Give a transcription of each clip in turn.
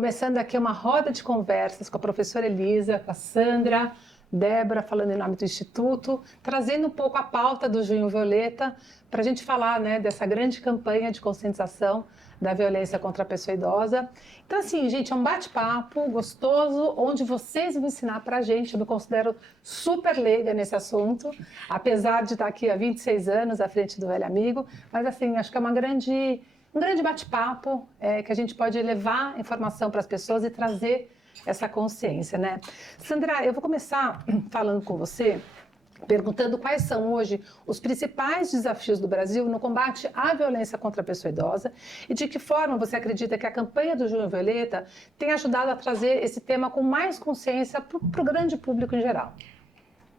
começando aqui uma roda de conversas com a professora Elisa, com a Sandra, Débora, falando em nome do Instituto, trazendo um pouco a pauta do Junho Violeta, para a gente falar, né, dessa grande campanha de conscientização da violência contra a pessoa idosa. Então, assim, gente, é um bate-papo gostoso, onde vocês vão ensinar para a gente. Eu me considero super leiga nesse assunto, apesar de estar aqui há 26 anos à frente do Velho Amigo, mas, assim, acho que é um grande bate-papo que a gente pode levar informação para as pessoas e trazer essa consciência, né? Sandra, eu vou começar falando com você, perguntando quais são hoje os principais desafios do Brasil no combate à violência contra a pessoa idosa e de que forma você acredita que a campanha do Junho Violeta tem ajudado a trazer esse tema com mais consciência para o grande público em geral.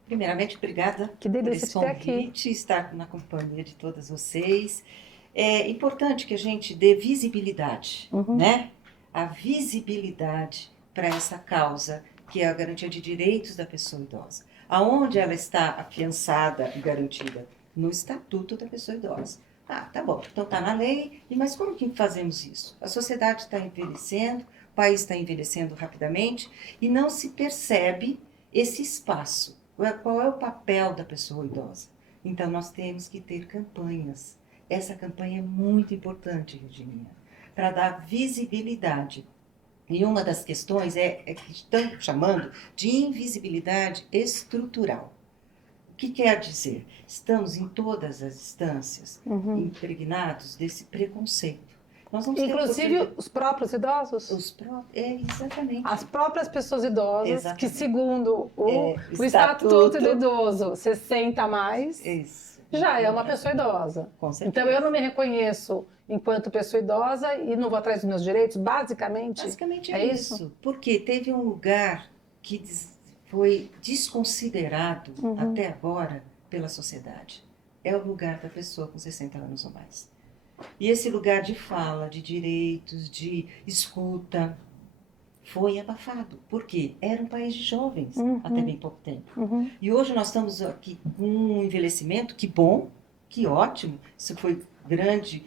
Primeiramente, obrigada por esse convite, estar na companhia de todas vocês. É importante que a gente dê visibilidade, né? A visibilidade para essa causa, que é a garantia de direitos da pessoa idosa. Aonde ela está afiançada e garantida? No Estatuto da Pessoa Idosa. Ah, tá bom, então está na lei, mas como que fazemos isso? A sociedade está envelhecendo, o país está envelhecendo rapidamente e não se percebe esse espaço. Qual é o papel da pessoa idosa? Então nós temos que ter campanhas. Essa campanha é muito importante, Regininha, para dar visibilidade. E uma das questões é que estão chamando de invisibilidade estrutural. O que quer dizer? Estamos em todas as instâncias impregnados desse preconceito. Nós vamos inclusive os próprios idosos? Exatamente. As próprias pessoas idosas, exatamente. Que segundo o Estatuto do Idoso, 60 a mais, já é uma pessoa idosa. Então eu não me reconheço enquanto pessoa idosa e não vou atrás dos meus direitos, basicamente é isso. Porque teve um lugar que foi desconsiderado até agora pela sociedade. É o lugar da pessoa com 60 anos ou mais. E esse lugar de fala, de direitos, de escuta, foi abafado. Por quê? Era um país de jovens até bem pouco tempo. E hoje nós estamos aqui com um envelhecimento, que bom, que ótimo. Isso foi grande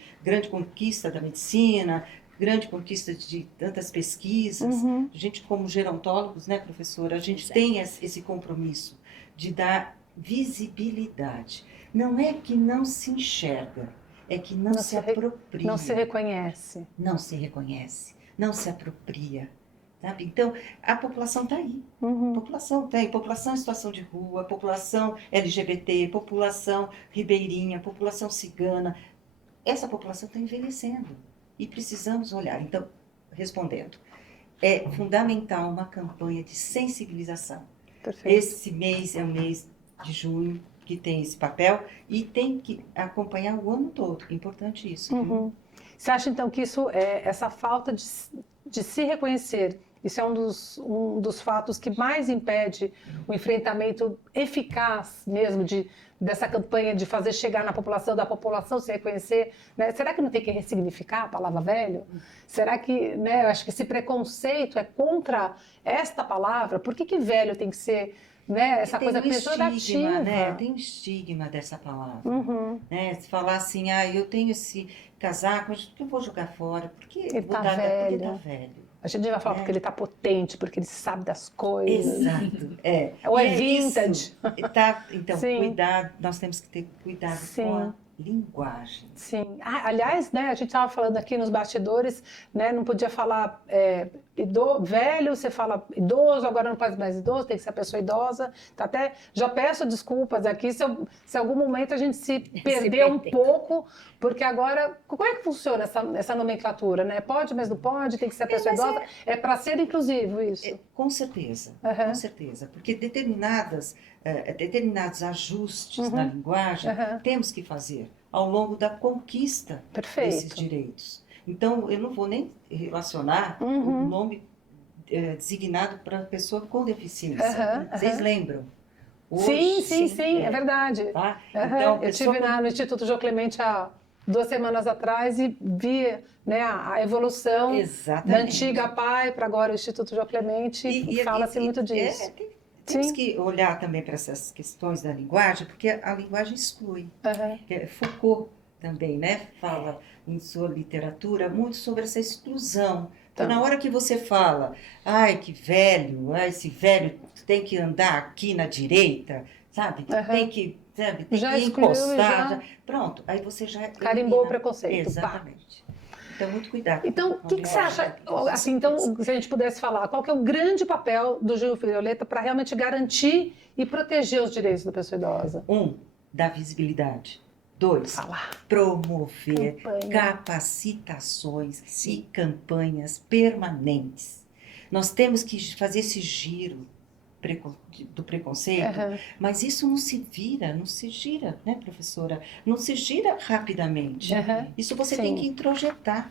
conquista da medicina, grande conquista de tantas pesquisas. A gente, como gerontólogos, né, professora, a gente tem esse compromisso de dar visibilidade. Não é que não se enxerga, é que não se apropria. Não se reconhece. Não se reconhece, não se apropria. Sabe? Então, a população está aí. A população tem. População em situação de rua, população LGBT, população ribeirinha, população cigana. Essa população está envelhecendo e precisamos olhar. Então, respondendo, é fundamental uma campanha de sensibilização. Perfeito. Esse mês é o mês de junho que tem esse papel e tem que acompanhar o ano todo. Importante isso. Você acha, então, que isso essa falta de se reconhecer, isso é um dos fatos que mais impede o enfrentamento eficaz mesmo dessa campanha de fazer chegar na população, da população se reconhecer, né? Será que não tem que ressignificar a palavra velho? Será que, né, eu acho que esse preconceito é contra esta palavra? Por que velho tem que ser, né, essa coisa pejorativa? Né? Tem um estigma dessa palavra. Né? Se falar assim, eu tenho esse casaco, mas por que eu vou jogar fora? Porque ele está velho. Porque tá velho. A gente vai falar porque ele está potente, porque ele sabe das coisas. Exato. Ou é vintage. Então, cuidado, nós temos que ter cuidado com a linguagem. Sim. Aliás, né, a gente estava falando aqui nos bastidores, né, não podia falar velho, você fala idoso, agora não pode mais idoso, tem que ser a pessoa idosa. Então, até já peço desculpas aqui se em algum momento a gente se perdeu um pouco, porque agora, como é que funciona essa nomenclatura, né? Pode, mas não pode, tem que ser a pessoa idosa. É para ser inclusivo isso? Com certeza, com certeza. Porque determinados ajustes na linguagem temos que fazer ao longo da conquista desses direitos. Então, eu não vou nem relacionar o nome designado para pessoa com deficiência. Vocês lembram? Hoje, sim, é verdade. Tá? Então, eu estive no Instituto João Clemente há 2 semanas atrás e vi, né, a evolução da antiga PAI para agora o Instituto João Clemente e fala-se muito disso. Temos que olhar também para essas questões da linguagem, porque a linguagem exclui. Foucault também, né, fala em sua literatura muito sobre essa exclusão Então, na hora que você fala, ai, que velho, ai, esse velho tem que andar aqui na direita, sabe? Tem que, sabe? Tem Já que excluiu, encostar. Pronto, aí você já carimbou o elimina. preconceito. Exatamente. Então, muito cuidado. Então, o que você acha, assim, então, se a gente pudesse falar, qual que é o grande papel do Junho Violeta para realmente garantir e proteger os direitos da pessoa idosa? Dar visibilidade. 2, promover capacitações e campanhas permanentes. Nós temos que fazer esse giro do preconceito, mas isso não se gira, né, professora? Não se gira rapidamente. Isso você tem que introjetar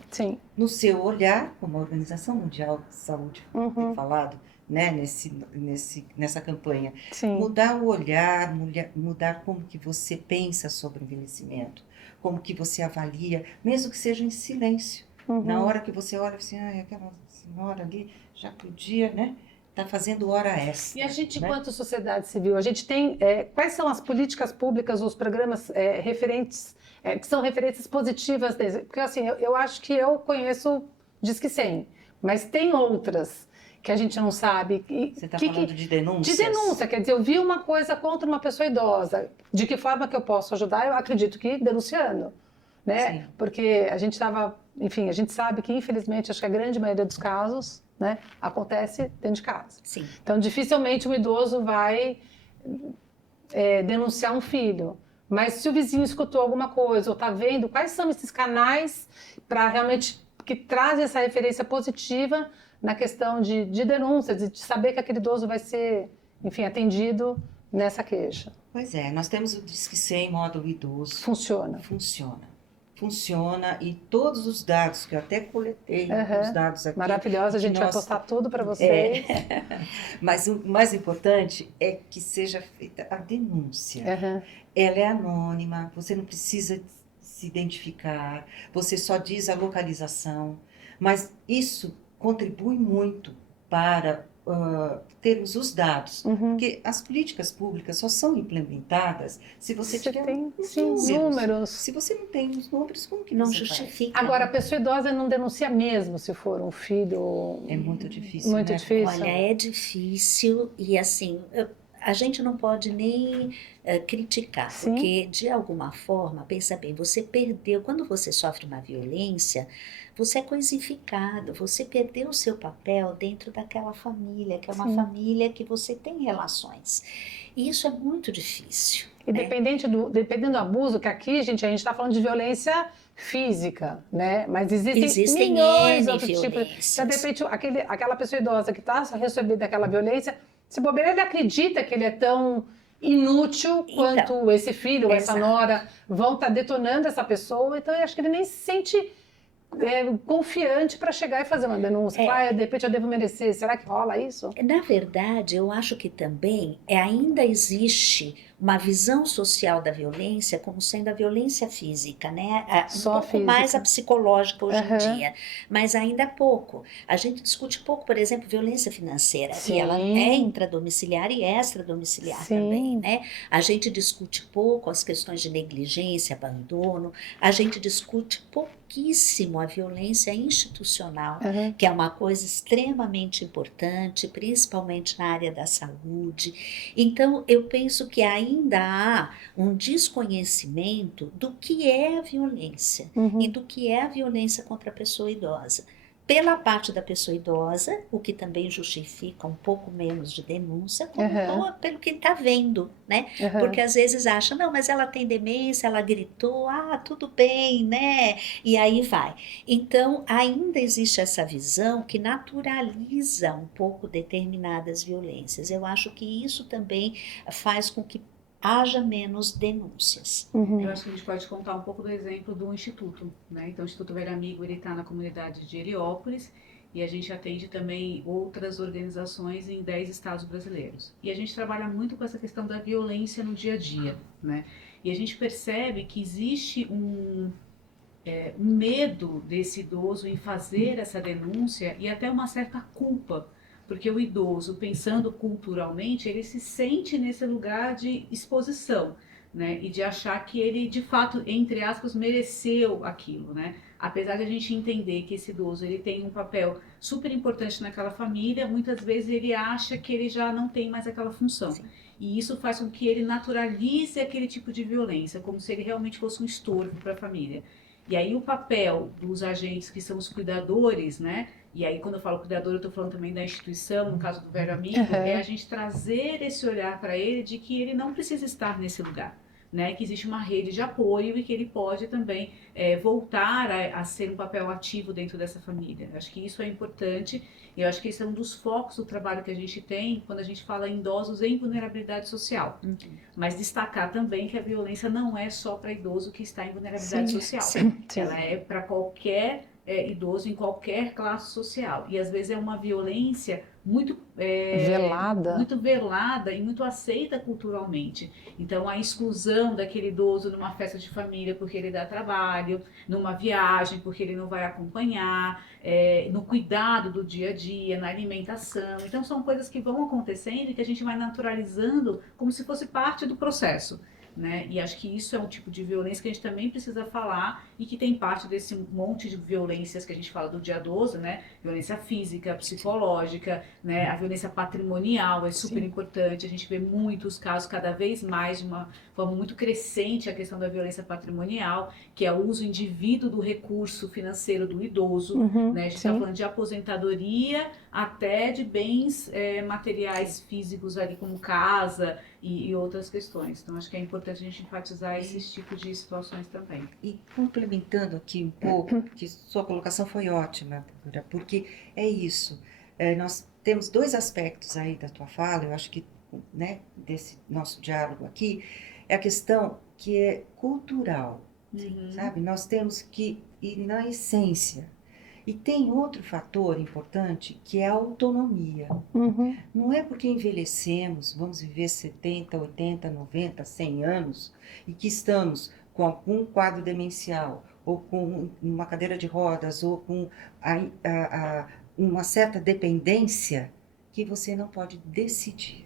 no seu olhar, como a Organização Mundial de Saúde tem falado, né, nessa campanha. Mudar o olhar, mudar como que você pensa sobre o envelhecimento, como que você avalia, mesmo que seja em silêncio. Na hora que você olha assim, aquela senhora ali já podia, né? Está fazendo hora extra. E a gente, enquanto sociedade civil, a gente tem... quais são as políticas públicas, os programas referentes, que são referências positivas deles? Porque, assim, eu acho que eu conheço Disque 100, mas tem outras que a gente não sabe. Você está falando de denúncias? De denúncia, quer dizer, eu vi uma coisa contra uma pessoa idosa. De que forma que eu posso ajudar? Eu acredito que denunciando, né? Sim. Porque a gente estava... Enfim, a gente sabe que, infelizmente, acho que a grande maioria dos casos... né, acontece dentro de casa. Sim. Então, dificilmente um idoso vai denunciar um filho. Mas se o vizinho escutou alguma coisa ou está vendo, quais são esses canais para realmente que trazem essa referência positiva na questão de denúncias, de saber que aquele idoso vai ser, enfim, atendido nessa queixa? Pois é, nós temos o Disque 100 módulo idoso. Funciona. Funciona e todos os dados que eu até coletei, os dados aqui... Maravilhosa, a gente vai postar tudo para vocês. Mas o mais importante é que seja feita a denúncia. Ela é anônima, você não precisa se identificar, você só diz a localização, mas isso contribui muito para termos os dados, porque as políticas públicas só são implementadas se você tiver números. Se você não tem os números, como que não você justifica? faz? Agora, a pessoa idosa não denuncia mesmo se for um filho... É muito difícil, muito né? difícil. Olha, é difícil e assim... a gente não pode nem criticar, porque de alguma forma, pensa bem, você perdeu, quando você sofre uma violência, você é coisificado, você perdeu o seu papel dentro daquela família, que é uma família que você tem relações. E isso é muito difícil. E dependendo do abuso, que aqui, gente, a gente está falando de violência física, né? Mas existem milhões de outros tipos. Então, de repente, aquela pessoa idosa que está recebendo aquela violência, se bobear, ele acredita que ele é tão inútil quanto esse filho ou essa nora vão estar detonando essa pessoa. Então, eu acho que ele nem se sente confiante para chegar e fazer uma denúncia. De repente eu devo merecer. Será que rola isso? Na verdade, eu acho que também ainda existe uma visão social da violência como sendo a violência física, né? Só pouco mais a psicológica hoje em dia, mas ainda é pouco. A gente discute pouco, por exemplo, violência financeira, e ela é intradomiciliar e extradomiciliar também, né? A gente discute pouco as questões de negligência, abandono, a gente discute pouquíssimo a violência institucional, que é uma coisa extremamente importante, principalmente na área da saúde. Então, eu penso que ainda há um desconhecimento do que é a violência e do que é a violência contra a pessoa idosa. Pela parte da pessoa idosa, o que também justifica um pouco menos de denúncia, como pelo que está vendo, né? Porque às vezes acha, não, mas ela tem demência, ela gritou, tudo bem, né? E aí vai. Então, ainda existe essa visão que naturaliza um pouco determinadas violências. Eu acho que isso também faz com que haja menos denúncias. Eu acho que a gente pode contar um pouco do exemplo do Instituto, né? Então, o Instituto Velho Amigo, ele está na comunidade de Heliópolis e a gente atende também outras organizações em 10 estados brasileiros. E a gente trabalha muito com essa questão da violência no dia a dia, né? E a gente percebe que existe um medo desse idoso em fazer essa denúncia e até uma certa culpa, porque o idoso, pensando culturalmente, ele se sente nesse lugar de exposição, né? E de achar que ele, de fato, entre aspas, mereceu aquilo, né? Apesar de a gente entender que esse idoso ele tem um papel super importante naquela família, muitas vezes ele acha que ele já não tem mais aquela função. Sim. E isso faz com que ele naturalize aquele tipo de violência, como se ele realmente fosse um estorvo para a família. E aí o papel dos agentes que são os cuidadores, né? E aí quando eu falo cuidador, eu estou falando também da instituição, no caso do velho amigo, é a gente trazer esse olhar para ele de que ele não precisa estar nesse lugar. Né, que existe uma rede de apoio e que ele pode também voltar a ser um papel ativo dentro dessa família. Eu acho que isso é importante e eu acho que esse é um dos focos do trabalho que a gente tem quando a gente fala em idosos em vulnerabilidade social. Mas destacar também que a violência não é só para idoso que está em vulnerabilidade social. Sim. Ela é para qualquer idoso em qualquer classe social. E às vezes é uma violência muito velada e muito aceita culturalmente. Então, a exclusão daquele idoso numa festa de família porque ele dá trabalho, numa viagem porque ele não vai acompanhar, no cuidado do dia a dia, na alimentação. Então, são coisas que vão acontecendo e que a gente vai naturalizando como se fosse parte do processo. Né? E acho que isso é um tipo de violência que a gente também precisa falar e que tem parte desse monte de violências que a gente fala do dia 12, né? Violência física, psicológica, né? A violência patrimonial é super importante. A gente vê muitos casos, cada vez mais, de uma forma muito crescente, a questão da violência patrimonial, que é o uso indivíduo do recurso financeiro do idoso. Né? A gente está falando de aposentadoria até de bens materiais físicos ali, como casa e outras questões. Então, acho que é importante a gente enfatizar esses tipos de situações também. E complementando aqui um pouco, que sua colocação foi ótima, porque é isso. Nós temos dois aspectos aí da tua fala, eu acho que, né, desse nosso diálogo aqui, é a questão que é cultural, sabe? Nós temos que ir na essência. E tem outro fator importante, que é a autonomia. Não é porque envelhecemos, vamos viver 70, 80, 90, 100 anos, e que estamos com algum quadro demencial, ou com uma cadeira de rodas, ou com uma certa dependência, que você não pode decidir.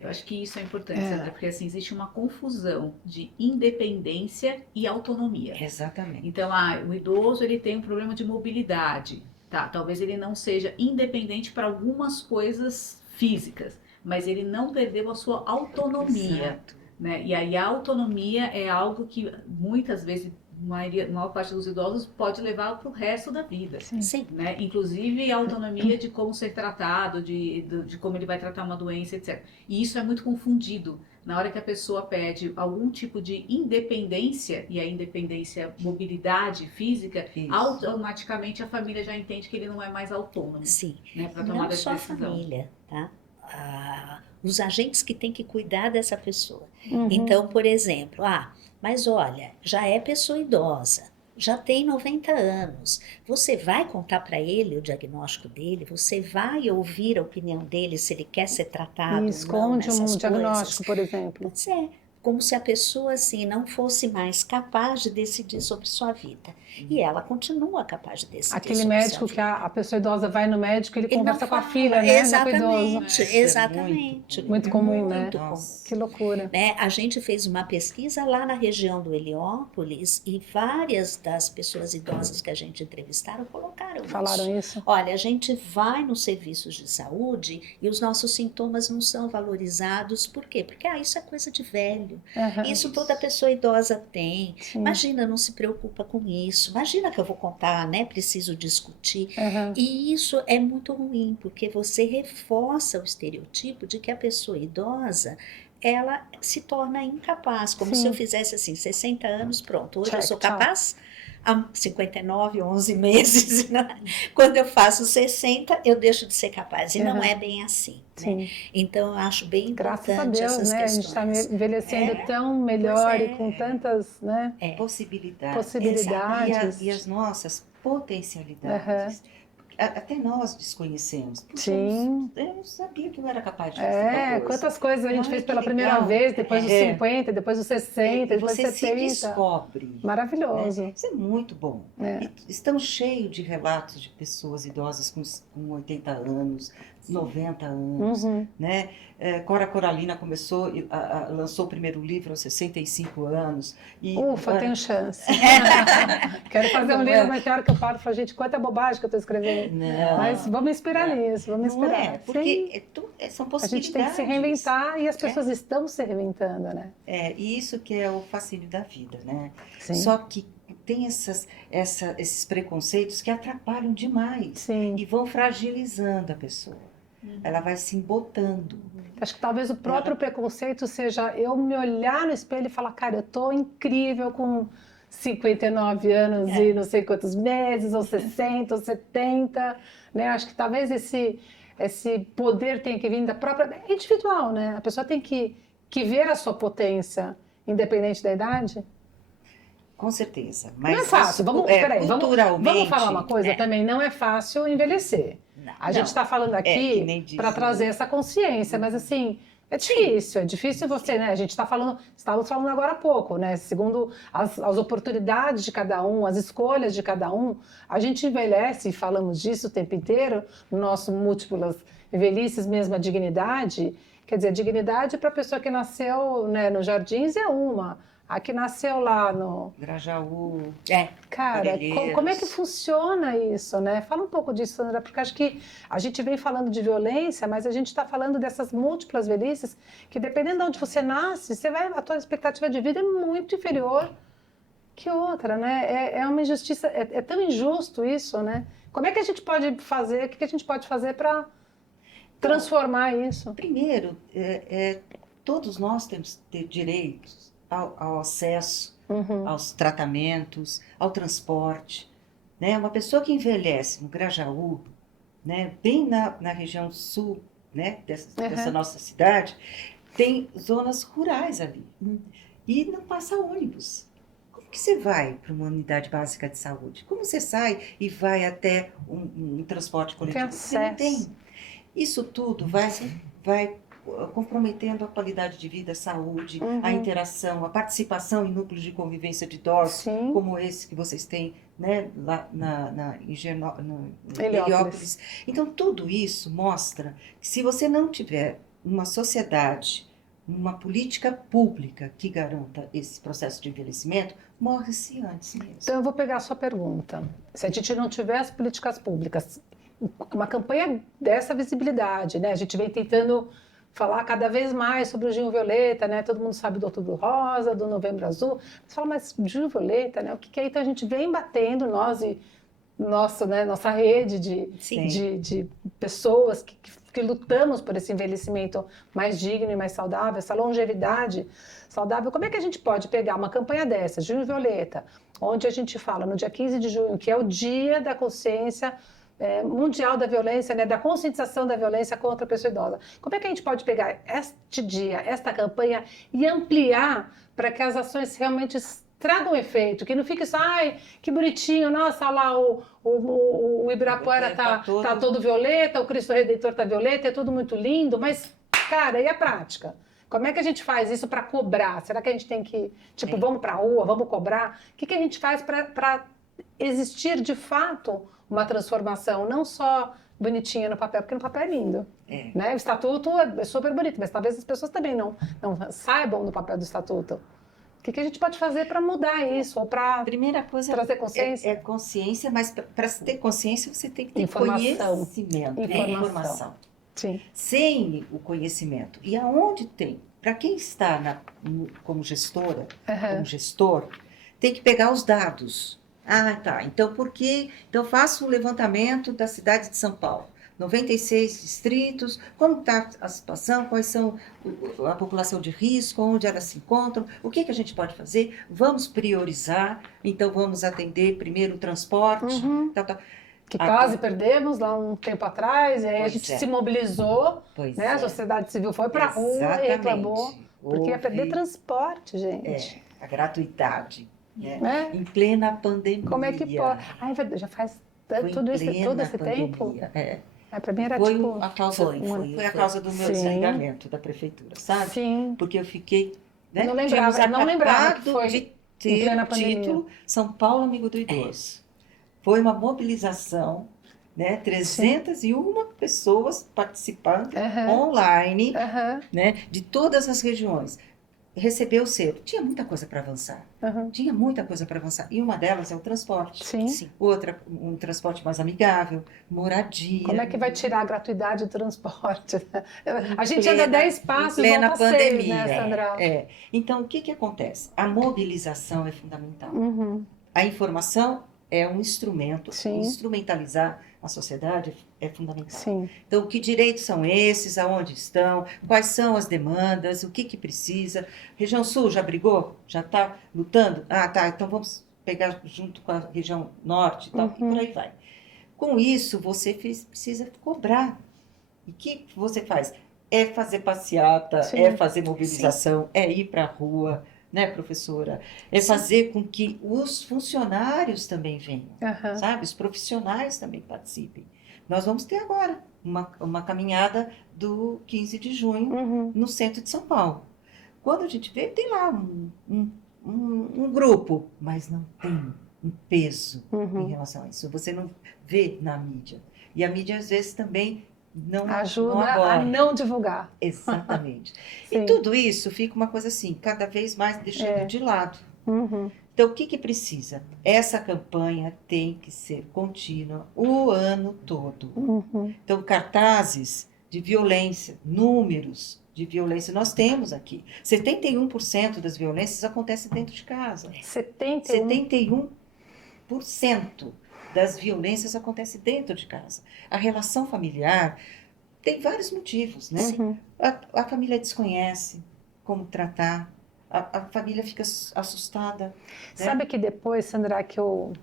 Eu acho que isso é importante, Sandra, porque assim, existe uma confusão de independência e autonomia. Exatamente. Então, o idoso ele tem um problema de mobilidade, tá? Talvez ele não seja independente para algumas coisas físicas, mas ele não perdeu a sua autonomia. Exato. Né? E aí a autonomia é algo que muitas vezes a maior parte dos idosos pode levar para o resto da vida. Sim. Né? Inclusive a autonomia de como ser tratado, de como ele vai tratar uma doença, etc. E isso é muito confundido. Na hora que a pessoa pede algum tipo de independência, e a independência, mobilidade física, automaticamente a família já entende que ele não é mais autônomo. Sim. Né, para tomar não só decisão. a família, tá? Os agentes que têm que cuidar dessa pessoa. Então, por exemplo, mas olha, já é pessoa idosa, já tem 90 anos, você vai contar para ele o diagnóstico dele, você vai ouvir a opinião dele se ele quer ser tratado E esconde um diagnóstico, por exemplo. Pode ser, como se a pessoa assim não fosse mais capaz de decidir sobre sua vida. E ela continua capaz de decidir. Aquele sobre médico sua que a pessoa idosa vai no médico, ele conversa com a fala. filha, né? Exatamente, exatamente. Muito comum, né? Muito comum. Que loucura. Né? A gente fez uma pesquisa lá na região do Heliópolis e várias das pessoas idosas que a gente entrevistaram Falaram isso? Olha, a gente vai nos serviços de saúde e os nossos sintomas não são valorizados. Por quê? Porque isso é coisa de velho. Isso toda pessoa idosa tem. Sim. Imagina, não se preocupa com isso. Imagina que eu vou contar, né? Preciso discutir. E isso é muito ruim, porque você reforça o estereotipo de que a pessoa idosa, ela se torna incapaz. Como se eu fizesse assim, 60 anos, pronto. Hoje eu sou capaz. Há 59, 11 meses. Quando eu faço 60, eu deixo de ser capaz. E não é bem assim. Né? Então, eu acho bem importante Graças a Deus, essas né? questões. A gente está envelhecendo tão melhor e com tantas, né? Possibilidades. E as nossas potencialidades. Até nós desconhecemos. Puxa, eu não sabia que eu era capaz de fazer tal coisa. Quantas coisas a gente fez pela primeira vez, depois dos 50, depois dos 60, depois dos 70. Você se descobre. Maravilhoso. Né? Isso é muito bom. Estamos cheios de relatos de pessoas idosas com 80 anos, 90 anos. Né? Cora Coralina lançou o primeiro livro aos 65 anos. Tenho chance. Quero fazer um livro, mas tem hora que eu falo, gente, quanta bobagem que eu estou escrevendo. sei. Não. Mas vamos inspirar nisso, vamos Não inspirar. é, porque são A possibilidades. gente tem que se reinventar e as pessoas estão se reinventando, né? E isso que é o fascínio da vida, né? Sim. Só que tem esses preconceitos que atrapalham demais Sim. e vão fragilizando a pessoa. Ela vai se embotando. Acho que talvez o próprio preconceito seja eu me olhar no espelho e falar, cara, eu tô incrível com 59 anos e não sei quantos meses, ou 60, ou 70, né? Acho que talvez esse poder tenha que vir da própria... É individual, né? A pessoa tem que ver a sua potência, independente da idade. Com certeza. Mas Não é fácil. Peraí, culturalmente... vamos falar uma coisa também. Não é fácil envelhecer. A gente está falando aqui para trazer essa consciência, mas assim, é difícil você, né? A gente estávamos falando agora há pouco, né? Segundo as oportunidades de cada um, as escolhas de cada um, a gente envelhece, e falamos disso o tempo inteiro, no nosso múltiplas velhices, mesmo a dignidade. Quer dizer, a dignidade para a pessoa que nasceu, né, no Jardins é uma. A que nasceu lá no... Grajaú. Cara, como é que funciona isso, né? Fala um pouco disso, Sandra, porque acho que a gente vem falando de violência, mas a gente está falando dessas múltiplas velhices, que dependendo de onde você nasce, a tua expectativa de vida é muito inferior que outra, né? É uma injustiça, é tão injusto isso, né? Como é que a gente pode fazer, o que a gente pode fazer para transformar isso? Primeiro, todos nós temos que ter direitos ao acesso, aos tratamentos, ao transporte, né? Uma pessoa que envelhece no Grajaú, né, bem na região sul, né, dessa nossa cidade, tem zonas rurais ali e não passa ônibus. Como que você vai para uma unidade básica de saúde? Como você sai e vai até um transporte coletivo? Você não tem. Isso tudo vai comprometendo a qualidade de vida, a saúde, a interação, a participação em núcleos de convivência de idosos, como esse que vocês têm, né, lá em Heliópolis. Então, tudo isso mostra que se você não tiver uma sociedade, uma política pública que garanta esse processo de envelhecimento, morre-se antes mesmo. Então, eu vou pegar a sua pergunta. Se a gente não tiver as políticas públicas, uma campanha dessa visibilidade, né? A gente vem tentando falar cada vez mais sobre o Junho Violeta, né? Todo mundo sabe do Outubro Rosa, do Novembro Azul. Você fala, mas Junho Violeta, né? O que é? Então a gente vem batendo, nós e nossa rede de pessoas que lutamos por esse envelhecimento mais digno e mais saudável, essa longevidade saudável. Como é que a gente pode pegar uma campanha dessa, Junho Violeta, onde a gente fala no dia 15 de junho, que é o dia da consciência mundial da violência, né, da conscientização da violência contra a pessoa idosa. Como é que a gente pode pegar este dia, esta campanha e ampliar para que as ações realmente tragam efeito, que não fique só, ai, que bonitinho, nossa, lá o Ibirapuera tá todo violeta, o Cristo Redentor tá violeta, é tudo muito lindo, mas, cara, e a prática? Como é que a gente faz isso para cobrar? Será que a gente tem que, vamos para a rua, vamos cobrar? O que a gente faz para existir, de fato, uma transformação, não só bonitinha no papel, porque no papel é lindo. Né? O estatuto é super bonito, mas talvez as pessoas também não saibam do papel do estatuto. O que a gente pode fazer para mudar isso, ou para trazer consciência? É consciência, mas para ter consciência você tem que ter conhecimento. Informação. Sim. Sem o conhecimento. E aonde tem? Para quem está como gestora, como gestor, tem que pegar os dados. Então por quê? Então faço um levantamento da cidade de São Paulo. 96 distritos, como está a situação, quais são a população de risco, onde elas se encontram, o que a gente pode fazer? Vamos priorizar, então vamos atender primeiro o transporte, que quase perdemos lá um tempo atrás, e aí a gente se mobilizou, né? A sociedade civil foi para a rua e reclamou, porque ia perder transporte, gente. A gratuidade. Em plena pandemia. Como é que pode? É verdade, já faz todo esse tempo? Para mim era foi tipo... Foi a causa do meu desligamento da prefeitura, sabe? Sim. Porque eu fiquei... Né? Não lembrava que foi de ter o título São Paulo Amigo do Idoso. Foi uma mobilização, né? 301 pessoas participando online, né? De todas as regiões. recebeu o selo. Tinha muita coisa para avançar. Tinha muita coisa para avançar. E uma delas é o transporte. Sim. Outra, um transporte mais amigável, moradia. Como é que vai tirar a gratuidade do transporte? A gente anda 10 passos e volta 6, né, Sandra? Então, o que acontece? A mobilização é fundamental. A informação é um instrumento. Sim. Instrumentalizar a sociedade é fundamental. Sim. Então, que direitos são esses? Aonde estão? Quais são as demandas? O que precisa? Região Sul já brigou? Já está lutando? Ah, tá. Então, vamos pegar junto com a região Norte e tal. E por aí vai. Com isso, você precisa cobrar. E o que você faz? É fazer passeata, Sim. é fazer mobilização, é ir para a rua, né, professora? É fazer com que os funcionários também venham, sabe? Os profissionais também participem. Nós vamos ter agora uma caminhada do 15 de junho no centro de São Paulo. Quando a gente vê, tem lá um grupo, mas não tem um peso em relação a isso. Você não vê na mídia. E a mídia, às vezes, também não ajuda a não divulgar. Exatamente. E tudo isso fica uma coisa assim, cada vez mais deixando de lado. Então, o que precisa? Essa campanha tem que ser contínua o ano todo. Então, cartazes de violência, números de violência nós temos aqui. 71% das violências acontecem dentro de casa. 71% das violências acontecem dentro de casa. A relação familiar tem vários motivos, né? A família desconhece como tratar, a família fica assustada. Né? Sabe que depois, Sandra, que eu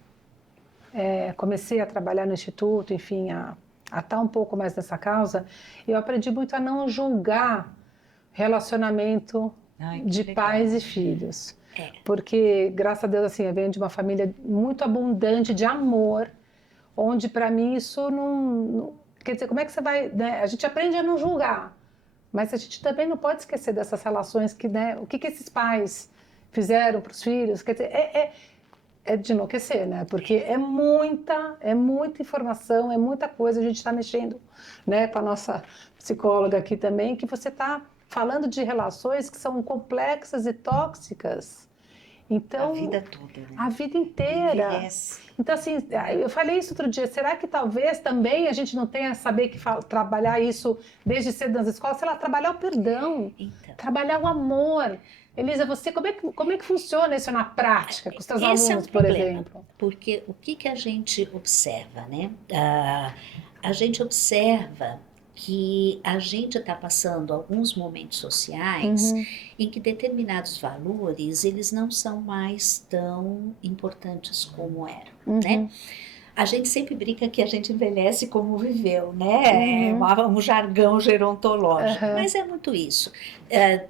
comecei a trabalhar no Instituto, enfim, a estar um pouco mais nessa causa, eu aprendi muito a não julgar relacionamento de pais e filhos. Porque, graças a Deus, assim, eu venho de uma família muito abundante de amor, onde, para mim, isso não... Quer dizer, como é que você vai... Né? A gente aprende a não julgar, mas a gente também não pode esquecer dessas relações que, né? O que esses pais fizeram para os filhos? Quer dizer, é de enlouquecer, né? Porque é muita informação, é muita coisa. A gente está mexendo, né, com a nossa psicóloga aqui também, que você está falando de relações que são complexas e tóxicas. Então, a vida toda, né? A vida inteira. Envelhece. Então, assim, eu falei isso outro dia, será que talvez também a gente não tenha saber que trabalhar isso desde cedo nas escolas? Sei lá, trabalhar o perdão, trabalhar o amor. Elisa, você, como é que funciona isso na prática com os seus alunos, por exemplo? Porque o que a gente observa, né? A gente observa que a gente está passando alguns momentos sociais em que determinados valores, eles não são mais tão importantes como eram, né? A gente sempre brinca que a gente envelhece como viveu, né? Um jargão gerontológico, mas é muito isso.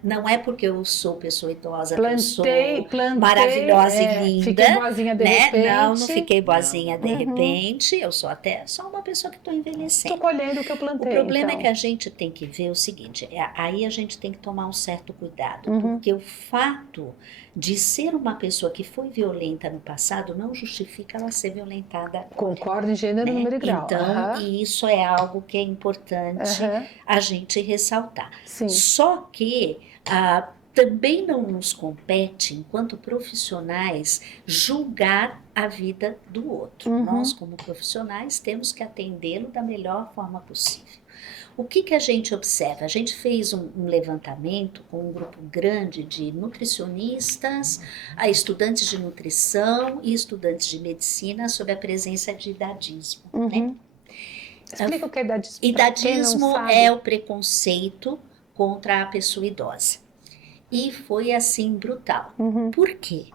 Não é porque eu sou pessoa idosa que eu sou maravilhosa e linda. Fiquei boazinha de repente. Não fiquei boazinha de repente. Eu sou só uma pessoa que estou envelhecendo. Estou colhendo o que eu plantei. O problema é que a gente tem que ver o seguinte, aí a gente tem que tomar um certo cuidado, porque o fato de ser uma pessoa que foi violenta no passado não justifica ela ser violentada agora. Concordo em gênero, número e grau. Então, e isso é algo que é importante a gente ressaltar. Sim. Só que também não nos compete, enquanto profissionais, julgar a vida do outro. Nós, como profissionais, temos que atendê-lo da melhor forma possível. O que a gente observa? A gente fez um levantamento com um grupo grande de nutricionistas, estudantes de nutrição e estudantes de medicina sobre a presença de idadismo. Né? Explica o que é idadismo. Idadismo é o preconceito contra a pessoa idosa. E foi assim brutal. Por quê?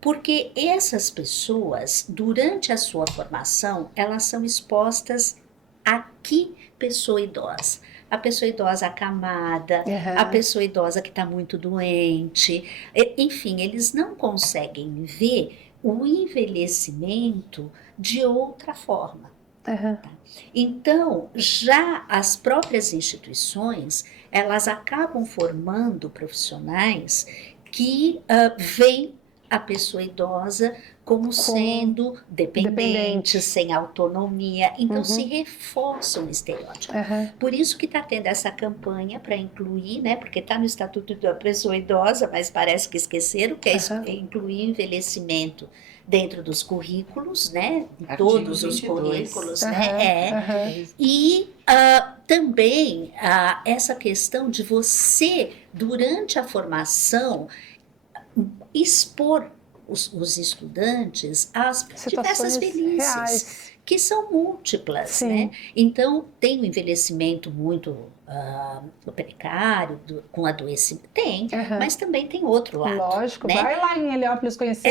Porque essas pessoas, durante a sua formação, elas são expostas a que pessoa idosa? A pessoa idosa acamada, a pessoa idosa que está muito doente. Enfim, eles não conseguem ver o envelhecimento de outra forma. Tá? Então, já as próprias instituições, elas acabam formando profissionais que veem a pessoa idosa como sendo dependente, sem autonomia. Então se reforça um estereótipo. Por isso que está tendo essa campanha para incluir, né? Porque está no Estatuto da Pessoa Idosa, mas parece que esqueceram que é incluir envelhecimento dentro dos currículos, né? De todos os currículos, né? E também essa questão de você, durante a formação, expor os estudantes às diversas velhices, reais, que são múltiplas, né? Então, tem o envelhecimento muito precário, com adoecimento, mas também tem outro lado. Lógico, né? vai lá em Heliópolis conhecer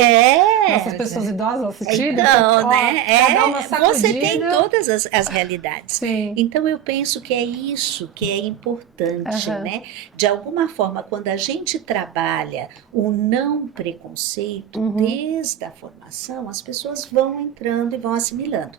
nossas pessoas idosas assistidas. Então, Dar uma você tem sacudida. todas as realidades. Sim. Então, eu penso que é isso que é importante, né? De alguma forma, quando a gente trabalha o não preconceito desde a formação, as pessoas vão entrando e vão assimilando.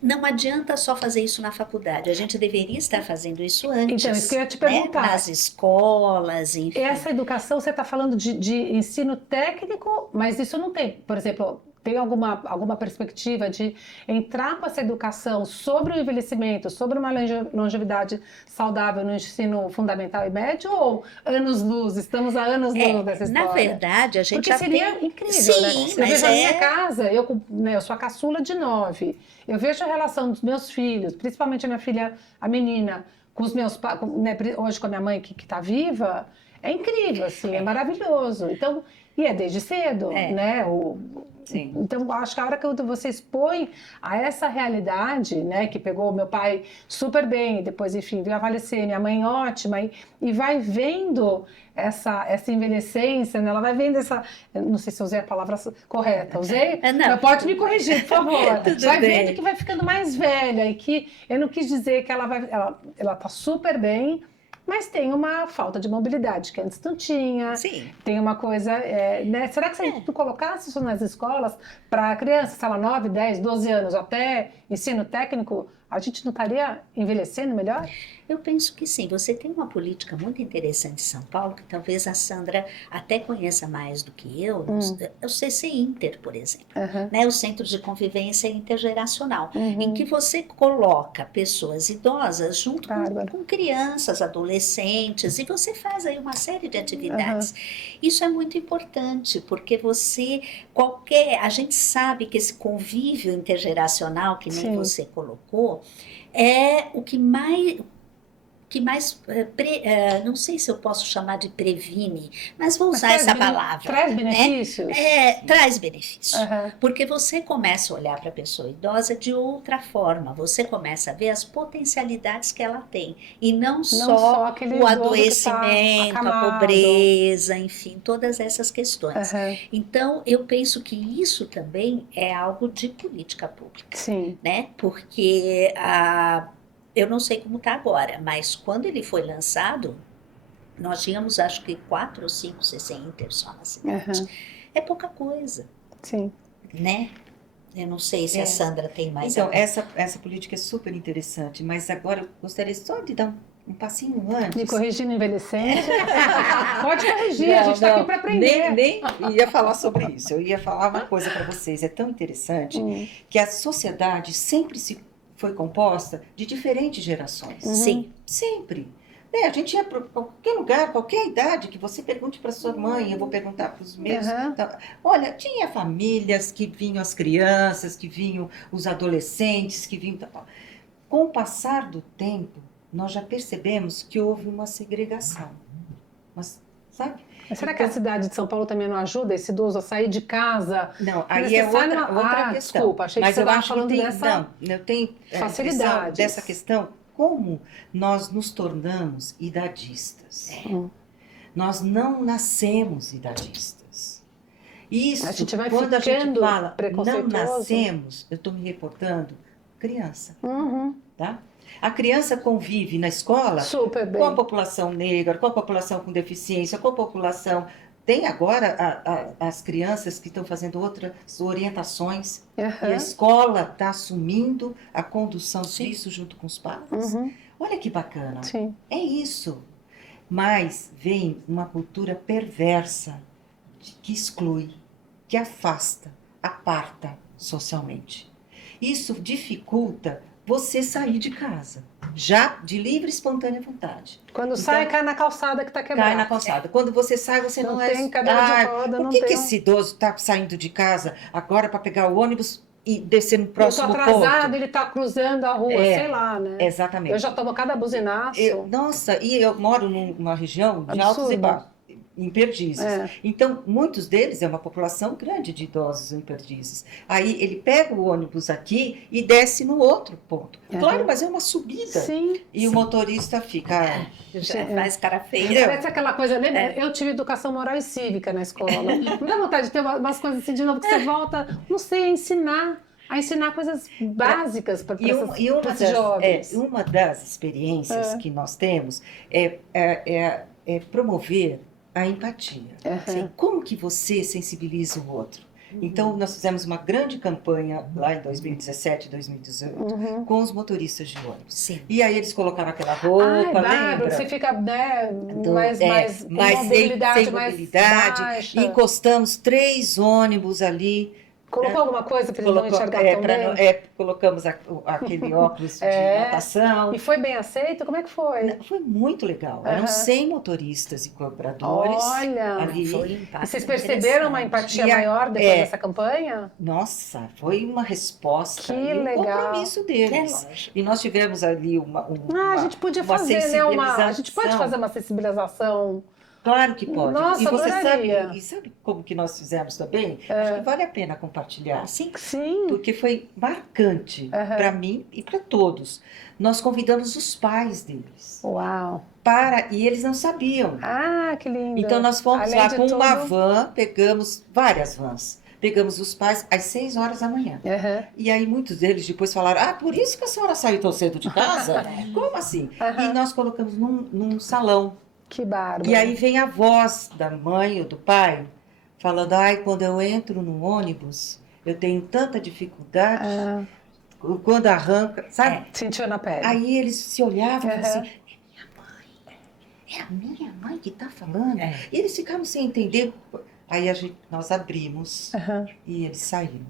Não adianta só fazer isso na faculdade, a gente deveria estar fazendo isso antes. Então, isso que eu ia te perguntar. Né? Nas escolas, enfim. Essa educação, você está falando de ensino técnico, mas isso não tem, por exemplo, tem alguma perspectiva de entrar com essa educação sobre o envelhecimento, sobre uma longevidade saudável no ensino fundamental e médio, ou anos-luz, estamos a anos-luz dessa história? Na verdade, a gente Porque já seria tem... incrível, Sim, né? Eu mas vejo a minha casa, eu sou a caçula de 9, eu vejo a relação dos meus filhos, principalmente a minha filha, a menina, com os meus pais, né, hoje com a minha mãe que está viva, é incrível, assim, é maravilhoso. Então, e é desde cedo, né? Sim. Então, acho que a hora que você expõe a essa realidade, né, que pegou o meu pai super bem, depois, enfim, veio a falecer, minha mãe ótima, e vai vendo essa envelhecência, né? Ela vai vendo essa... Não sei se eu usei a palavra correta, usei? Não. Pode me corrigir, por favor. Tudo vai bem. vendo que vai ficando mais velha e que eu não quis dizer que ela tá super bem, mas tem uma falta de mobilidade que antes não tinha. Sim. Tem uma coisa, né? Será que se a gente não colocasse isso nas escolas para crianças, sei lá, 9, 10, 12 anos, até ensino técnico, a gente não estaria envelhecendo melhor? Eu penso que sim. Você tem uma política muito interessante em São Paulo, que talvez a Sandra até conheça mais do que eu, o CC Inter, por exemplo, né? O Centro de Convivência Intergeracional, em que você coloca pessoas idosas junto com crianças, adolescentes, e você faz aí uma série de atividades. Isso é muito importante, porque a gente sabe que esse convívio intergeracional, que nem você colocou, é o que mais não sei se eu posso chamar de previne, mas vou usar essa palavra. Traz benefícios? Traz benefício. Porque você começa a olhar para a pessoa idosa de outra forma, você começa a ver as potencialidades que ela tem, e não só o adoecimento, a pobreza, enfim, todas essas questões. Então, eu penso que isso também é algo de política pública. Sim. Né? Porque eu não sei como está agora, mas quando ele foi lançado, nós tínhamos acho que 4 ou 5 CC Inter só na cidade. É pouca coisa. Sim. Né? Eu não sei se a Sandra tem mais. Então, essa política é super interessante, mas agora eu gostaria só de dar um passinho antes. Me corrigindo envelhecendo. Pode corrigir, a gente está aqui para aprender. Nem ia falar sobre isso. Eu ia falar uma coisa para vocês. É tão interessante que a sociedade sempre foi composta de diferentes gerações. Sim. Sempre. A gente ia para qualquer lugar, qualquer idade, que você pergunte para sua mãe, eu vou perguntar para os meus. Então, olha, tinha famílias que vinham as crianças, que vinham os adolescentes, que vinham... Com o passar do tempo, nós já percebemos que houve uma segregação. Mas, sabe? Mas será que a cidade de São Paulo também não ajuda esse idoso a sair de casa? Não, aí é outra questão. Desculpa, achei que você estava falando dessa eu tenho facilidade dessa questão. Como nós nos tornamos idadistas? Nós não nascemos idadistas. Isso, a gente vai quando a gente fala preconceituoso. Não nascemos, eu estou me reportando, criança. Tá? A criança convive na escola com a população negra, com a população com deficiência, com a população... Tem agora as crianças que estão fazendo outras orientações, e a escola está assumindo a condução disso junto com os pais. Olha que bacana. Sim. É isso. Mas vem uma cultura perversa que exclui, que afasta aparta socialmente. Isso dificulta você sair de casa, já de livre e espontânea vontade. Quando sai, cai na calçada que está quebrada. Cai na calçada. Quando você sai, você não é... tem cadeira de roda, por não que tem... esse idoso está saindo de casa agora para pegar o ônibus e descer no próximo ponto? Eu tô atrasado, ponto? ele está cruzando a rua, sei lá, né? Exatamente. Eu já tomo cada buzinaço. Nossa, e eu moro numa região de altos e baixos, em Perdizes. Então, muitos deles é uma população grande de idosos em Perdizes. Aí ele pega o ônibus aqui e desce no outro ponto. Claro, mas é uma subida. Sim. E o motorista fica... Já faz cara feia. Parece aquela coisa, lembra? Eu tive educação moral e cívica na escola. Não dá vontade de ter umas coisas assim de novo, que você volta, não sei, a ensinar coisas básicas para esses jovens. Uma das experiências que nós temos é promover a empatia. Como que você sensibiliza o outro? Então, nós fizemos uma grande campanha lá em 2017, 2018, com os motoristas de ônibus. Sim. E aí eles colocaram aquela roupa, lembra? Você fica mais mobilidade, sem baixa. Encostamos 3 ônibus ali. Colocou alguma coisa para eles não enxergar tão bem? Colocamos aquele óculos de natação. E foi bem aceito? Como é que foi? Foi muito legal. Eram 100 motoristas e cobradores. Olha, ali. Foi um impacto. E vocês perceberam uma empatia maior depois dessa campanha? Nossa, foi uma resposta. Que e legal. Um compromisso deles. E nós tivemos ali a gente podia fazer, né? A gente pode fazer uma sensibilização. Claro que pode. Nossa, e você adoraria. sabe como que nós fizemos também? Acho que vale a pena compartilhar. Sim. Porque foi marcante para mim e para todos. Nós convidamos os pais deles. Uau! E eles não sabiam. Ah, que lindo! Então nós fomos lá com uma van, pegamos várias vans. Pegamos os pais às 6 horas da manhã. E aí muitos deles depois falaram, por isso que a senhora saiu tão cedo de casa? Como assim? E nós colocamos num salão. Que bárbaro. E aí vem a voz da mãe ou do pai falando, quando eu entro no ônibus, eu tenho tanta dificuldade, quando arranca, sabe? Sentiu na pele. Aí eles se olhavam e falavam assim, é a minha mãe que está falando. E eles ficavam sem entender. Aí nós abrimos e eles saíram.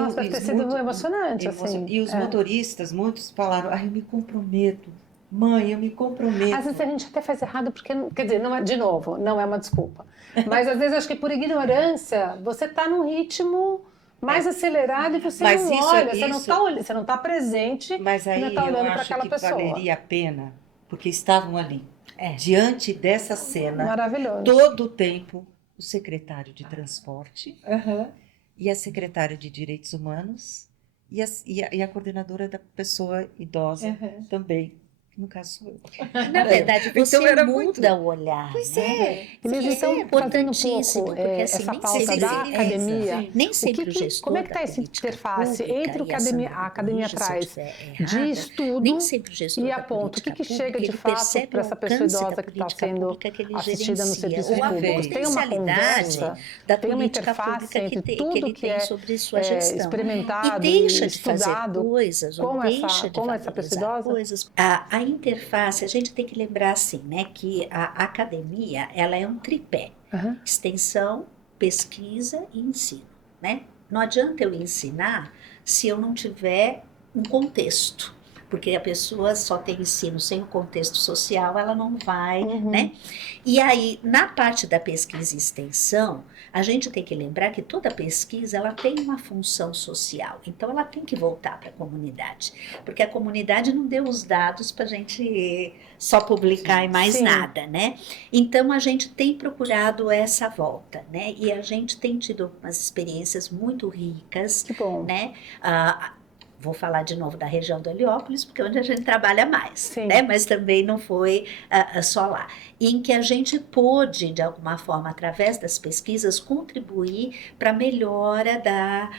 Nossa, deve ter sido emocionante, assim. E os motoristas, muitos falaram, eu me comprometo. Mãe, eu me comprometo. Às vezes a gente até faz errado porque, quer dizer, não é, de novo, não é uma desculpa. Mas às vezes acho que por ignorância, você está num ritmo mais acelerado e você não olha, você não está presente, mas aí não está olhando para aquela pessoa. Valeria a pena, porque estavam ali, diante dessa cena, maravilhoso. Todo o tempo, o secretário de transporte e a secretária de direitos humanos e a coordenadora da pessoa idosa também. No caso sou eu. Na verdade, você então, muda o olhar. Pois né? Eles estão importantíssimo, porque assim, essa pauta da academia. Nem sempre o gestor como é que está essa interface entre o que a academia traz de estudo nem sempre o gestor e aponta o que chega de fato para essa pessoa idosa que está sendo assistida no serviço público? Tem uma conversa, tem uma interface entre tudo que é experimentado e deixa de estudado fazer coisas, com essa pessoa idosa. A interface, a gente tem que lembrar assim, né, que a academia, ela é um tripé, extensão, pesquisa e ensino, né? Não adianta eu ensinar se eu não tiver um contexto, porque a pessoa só tem ensino sem o contexto social, ela não vai, né? E aí, na parte da pesquisa e extensão, a gente tem que lembrar que toda pesquisa, ela tem uma função social, então ela tem que voltar para a comunidade, porque a comunidade não deu os dados para a gente só publicar e mais nada, né? Então, a gente tem procurado essa volta, né? E a gente tem tido umas experiências muito ricas, né? Vou falar de novo da região do Heliópolis, porque é onde a gente trabalha mais, né? Mas também não foi só lá. Em que a gente pôde, de alguma forma, através das pesquisas, contribuir para a melhora da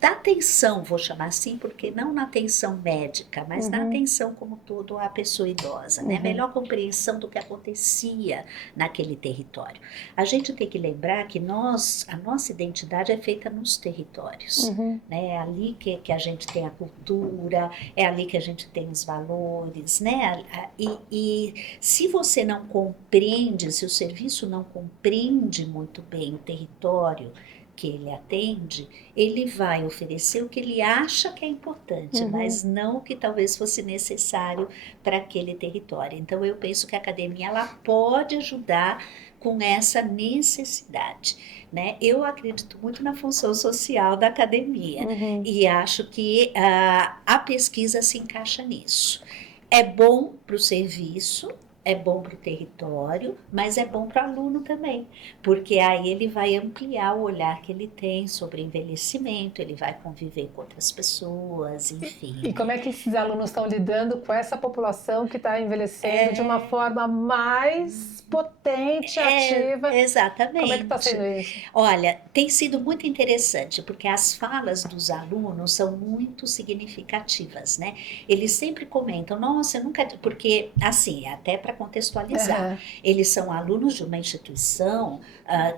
atenção, vou chamar assim, porque não na atenção médica, mas na atenção como todo à pessoa idosa, né? Melhor compreensão do que acontecia naquele território. A gente tem que lembrar que a nossa identidade é feita nos territórios, né? É ali que a gente tem a cultura, é ali que a gente tem os valores, né? E se você não compreende, se o serviço não compreende muito bem o território, que ele atende, ele vai oferecer o que ele acha que é importante, mas não o que talvez fosse necessário para aquele território. Então, eu penso que a academia ela pode ajudar com essa necessidade, né? Eu acredito muito na função social da academia e acho que a pesquisa se encaixa nisso. É bom para o serviço, é bom para o território, mas é bom para o aluno também, porque aí ele vai ampliar o olhar que ele tem sobre envelhecimento, ele vai conviver com outras pessoas, enfim. E como é que esses alunos estão lidando com essa população que está envelhecendo de uma forma mais potente, ativa? Exatamente. Como é que está sendo isso? Olha, tem sido muito interessante, porque as falas dos alunos são muito significativas, né? Eles sempre comentam, nossa, eu nunca... Porque, assim, até para contextualizar, eles são alunos de uma instituição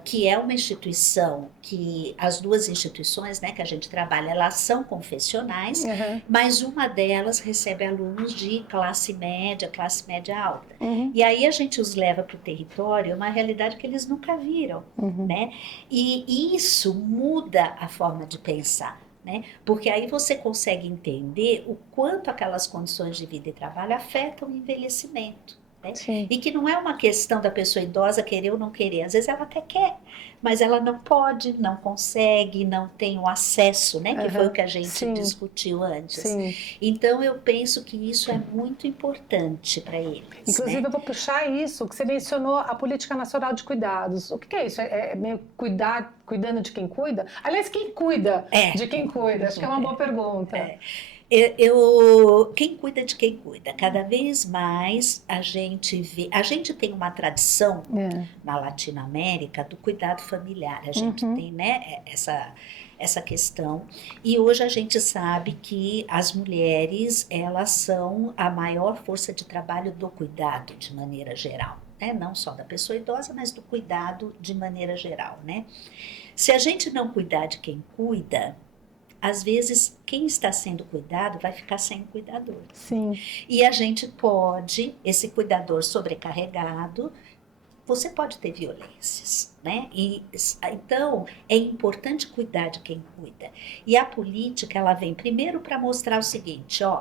que é uma instituição que as duas instituições, né, que a gente trabalha, elas são confessionais, mas uma delas recebe alunos de classe média alta. E aí a gente os leva para o território, é uma realidade que eles nunca viram, né? E isso muda a forma de pensar, né? Porque aí você consegue entender o quanto aquelas condições de vida e trabalho afetam o envelhecimento. E que não é uma questão da pessoa idosa querer ou não querer, às vezes ela até quer, mas ela não pode, não consegue, não tem o acesso, né? Que foi o que a gente discutiu antes. Então eu penso que isso é muito importante para eles. Inclusive, né? eu vou puxar isso, que você mencionou a Política Nacional de Cuidados. O que é isso? É meio cuidando de quem cuida? Aliás, quem cuida de quem cuida? Acho que é uma boa pergunta. Quem cuida de quem cuida? Cada vez mais a gente vê. A gente tem uma tradição na Latinoamérica do cuidado familiar. A gente tem, né, essa questão. E hoje a gente sabe que as mulheres, elas são a maior força de trabalho do cuidado, de maneira geral. Né? Não só da pessoa idosa, mas do cuidado de maneira geral. Né? Se a gente não cuidar de quem cuida, às vezes, quem está sendo cuidado vai ficar sem cuidador. E a gente pode, esse cuidador sobrecarregado, você pode ter violências, né? Então, é importante cuidar de quem cuida. E a política, ela vem primeiro para mostrar o seguinte, ó,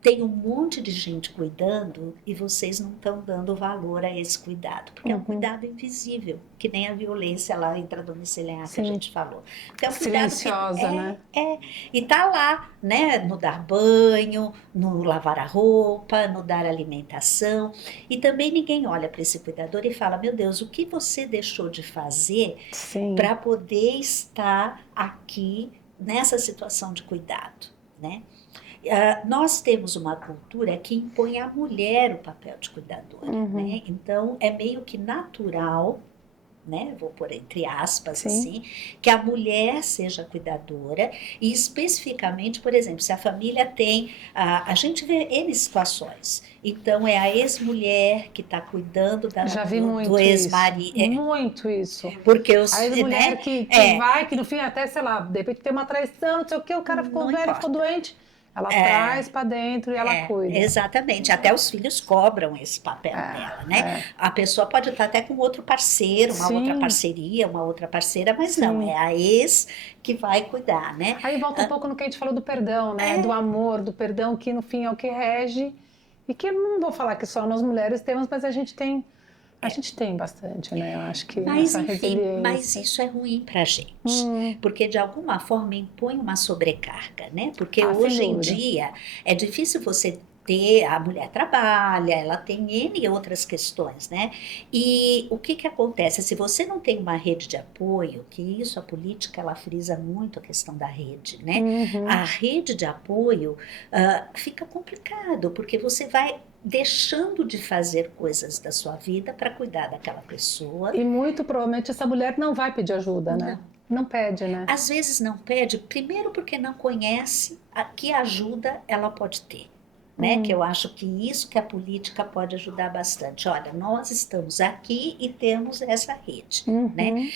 tem um monte de gente cuidando e vocês não estão dando valor a esse cuidado, porque é um cuidado invisível, que nem a violência lá intradomiciliar que a gente falou. Então, é um cuidado silenciosa, né? E tá lá, né, no dar banho, no lavar a roupa, no dar alimentação, e também ninguém olha para esse cuidador e fala, meu Deus, o que você deixou de fazer para poder estar aqui nessa situação de cuidado, né? Nós temos uma cultura que impõe à mulher o papel de cuidadora, né? Então é meio que natural, né? Vou pôr entre aspas assim, que a mulher seja cuidadora e especificamente, por exemplo, se a família tem, a gente vê N situações, então é a ex-mulher que está cuidando do ex-marido. Muito isso. Porque a ex-mulher que vai, que no fim até, sei lá, de repente tem uma traição, não sei o que, o cara ficou velho, ficou doente. Ela traz para dentro e ela cuida. Exatamente. Até os filhos cobram esse papel dela, né? A pessoa pode estar até com outro parceiro, uma outra parceria, uma outra parceira, mas não, é a ex que vai cuidar, né? Aí volta um pouco no que a gente falou do perdão, né? Do amor, do perdão, que no fim é o que rege. E que eu não vou falar que só nós mulheres temos, mas a gente tem... A gente tem bastante, né? Eu acho que essa resiliência. Mas isso é ruim pra gente, porque de alguma forma impõe uma sobrecarga, né? Porque hoje em dia é difícil você ter, a mulher trabalha, ela tem N outras questões, né? E o que acontece? Se você não tem uma rede de apoio, que isso a política ela frisa muito a questão da rede, né? A rede de apoio fica complicado, porque você vai deixando de fazer coisas da sua vida para cuidar daquela pessoa. E muito provavelmente essa mulher não vai pedir ajuda, né? Não pede, né? Às vezes não pede, primeiro porque não conhece a que ajuda ela pode ter. Né? Que eu acho que isso que a política pode ajudar bastante. Olha, nós estamos aqui e temos essa rede, né?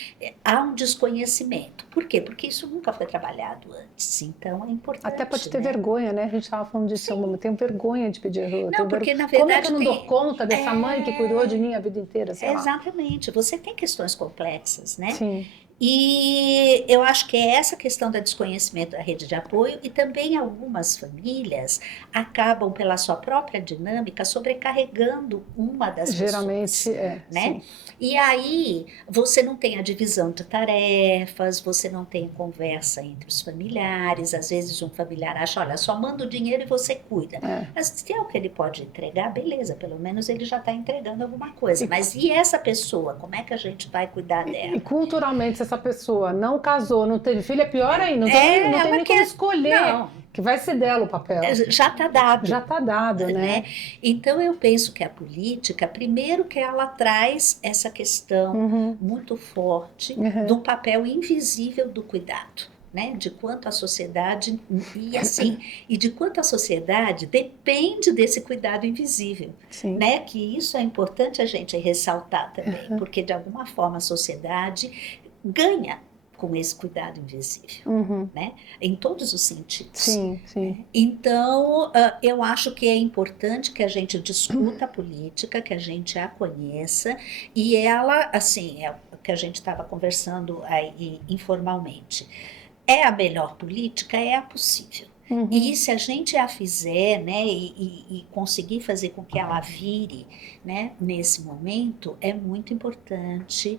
Há um desconhecimento. Por quê? Porque isso nunca foi trabalhado antes, então é importante. Até pode ter vergonha, né? A gente estava falando disso, eu tenho vergonha de pedir ajuda. Não, porque na verdade como é que eu não dou conta dessa mãe que cuidou de mim a vida inteira, sei lá. Exatamente, você tem questões complexas, né? Sim. E eu acho que é essa questão do desconhecimento da rede de apoio, e também algumas famílias acabam, pela sua própria dinâmica, sobrecarregando uma das Geralmente pessoas, né? sim. E aí você não tem a divisão de tarefas, você não tem conversa entre os familiares, às vezes um familiar acha, olha, só manda o dinheiro e você cuida. Mas se é o que ele pode entregar, beleza, pelo menos ele já está entregando alguma coisa. Mas e essa pessoa, como é que a gente vai cuidar dela? E culturalmente, se essa pessoa não casou, não teve filho, é pior ainda. Não tem nem como escolher, que vai ser dela o papel. Já está dado. Já está dado, né? Então eu penso que a política, primeiro que ela traz essa questão muito forte do papel invisível do cuidado. Né, de quanto a sociedade, e de quanto a sociedade depende desse cuidado invisível, né, que isso é importante a gente ressaltar também, porque de alguma forma a sociedade ganha com esse cuidado invisível, né, em todos os sentidos. Sim. Então, eu acho que é importante que a gente discuta a política, que a gente a conheça, e ela, assim, é o que a gente estava conversando aí informalmente. É a melhor política? É a possível. E se a gente a fizer, né, e conseguir fazer com que ela vire, né, nesse momento, é muito importante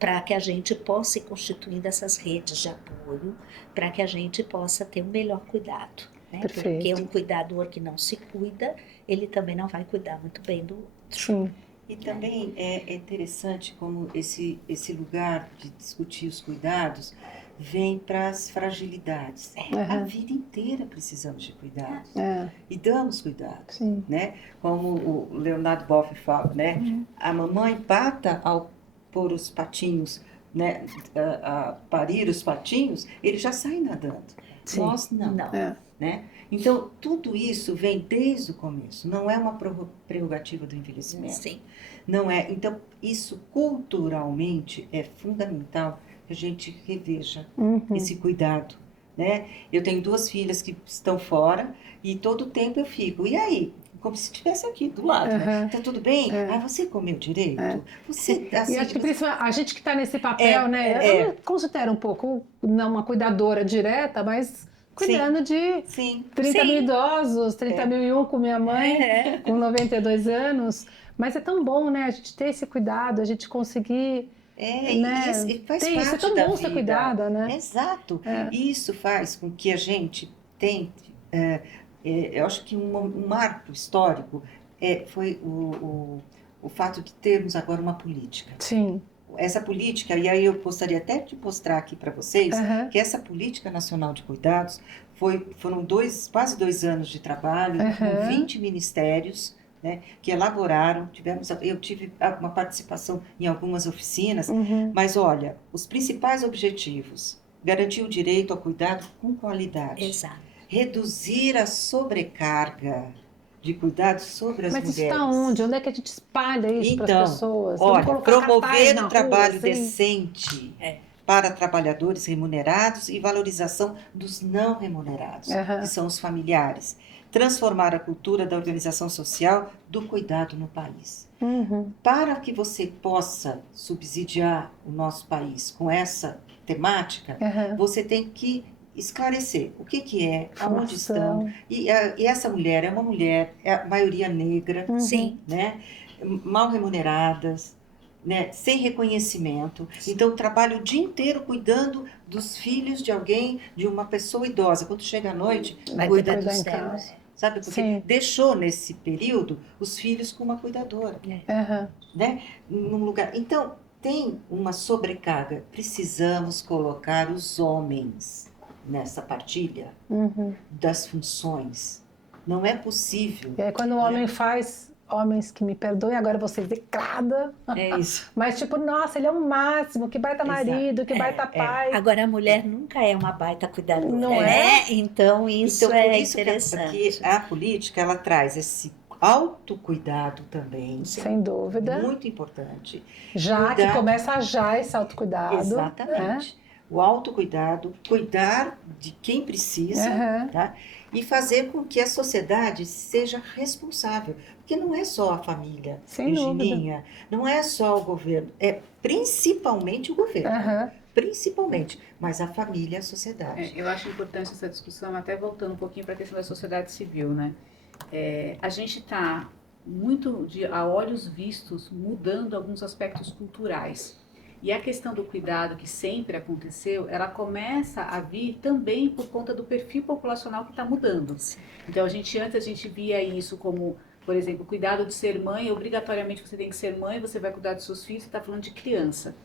para que a gente possa ir constituindo essas redes de apoio, para que a gente possa ter um melhor cuidado. Né? Porque um cuidador que não se cuida, ele também não vai cuidar muito bem do outro. E também é interessante como esse lugar de discutir os cuidados vem para as fragilidades. A vida inteira precisamos de cuidados. E damos cuidados. Né? Como o Leonardo Boff fala, né? A mamãe pata ao pôr os patinhos, né? A parir os patinhos, ele já sai nadando. Nós não. Né? Então, tudo isso vem desde o começo. Não é uma prerrogativa do envelhecimento. Não é. Então, isso culturalmente é fundamental que a gente reveja esse cuidado, né? Eu tenho 2 filhas que estão fora e todo tempo eu fico, e aí? Como se estivesse aqui do lado, né? Tá tudo bem? Você comeu direito? Você, assim, e acho que principalmente a gente que está nesse papel, né? Eu me considero um pouco, não uma cuidadora direta, mas cuidando de 30 mil idosos, 30.001 com minha mãe, com 92 anos. Mas é tão bom, né? A gente ter esse cuidado, a gente conseguir... né? E faz parte isso é tão da bom vida. Ser cuidado, né? Exato. Isso faz com que a gente tente... eu acho que um marco histórico foi o fato de termos agora uma política. Essa política, e aí eu gostaria até de mostrar aqui para vocês, que essa Política Nacional de Cuidados foram quase 2 anos de trabalho, com 20 ministérios, né, que elaboraram. Eu tive uma participação em algumas oficinas, mas olha, os principais objetivos: garantir o direito ao cuidado com qualidade, reduzir a sobrecarga de cuidados sobre as mulheres. Mas isso está onde? Onde é que a gente espalha isso para as pessoas? Olha, promover o trabalho decente para trabalhadores remunerados e valorização dos não remunerados, que são os familiares. Transformar a cultura da organização social do cuidado no país. Para que você possa subsidiar o nosso país com essa temática, você tem que esclarecer o que é, aonde estão. E essa mulher é uma mulher, é a maioria negra, né? Mal remuneradas, né? Sem reconhecimento. Então, trabalha o dia inteiro cuidando dos filhos de alguém, de uma pessoa idosa. Quando chega à noite, cuida dos seus. Sabe? Porque deixou nesse período os filhos com uma cuidadora. Né? Num lugar. Então, tem uma sobrecarga. Precisamos colocar os homens nessa partilha das funções. Não é possível. E aí, quando o homem faz, homens que me perdoem, agora você declada. É isso. Mas tipo, nossa, ele é o máximo, que baita marido, que baita pai. Agora, a mulher nunca é uma baita cuidadora, não né? Então, isso é interessante. Porque a política, ela traz esse autocuidado também. Sem dúvida. Muito importante. Que começa já esse autocuidado. Exatamente. O autocuidado, cuidar de quem precisa, tá? E fazer com que a sociedade seja responsável. Porque não é só a família, Virgininha, não é só o governo, é principalmente o governo. principalmente, mas a família e a sociedade. Eu acho importante essa discussão, até voltando um pouquinho para a questão da sociedade civil, né? A gente está muito, a olhos vistos, mudando alguns aspectos culturais. E a questão do cuidado, que sempre aconteceu, ela começa a vir também por conta do perfil populacional que está mudando. Então, antes a gente via isso como, por exemplo, cuidado de ser mãe, obrigatoriamente você tem que ser mãe, você vai cuidar dos seus filhos, você está falando de criança.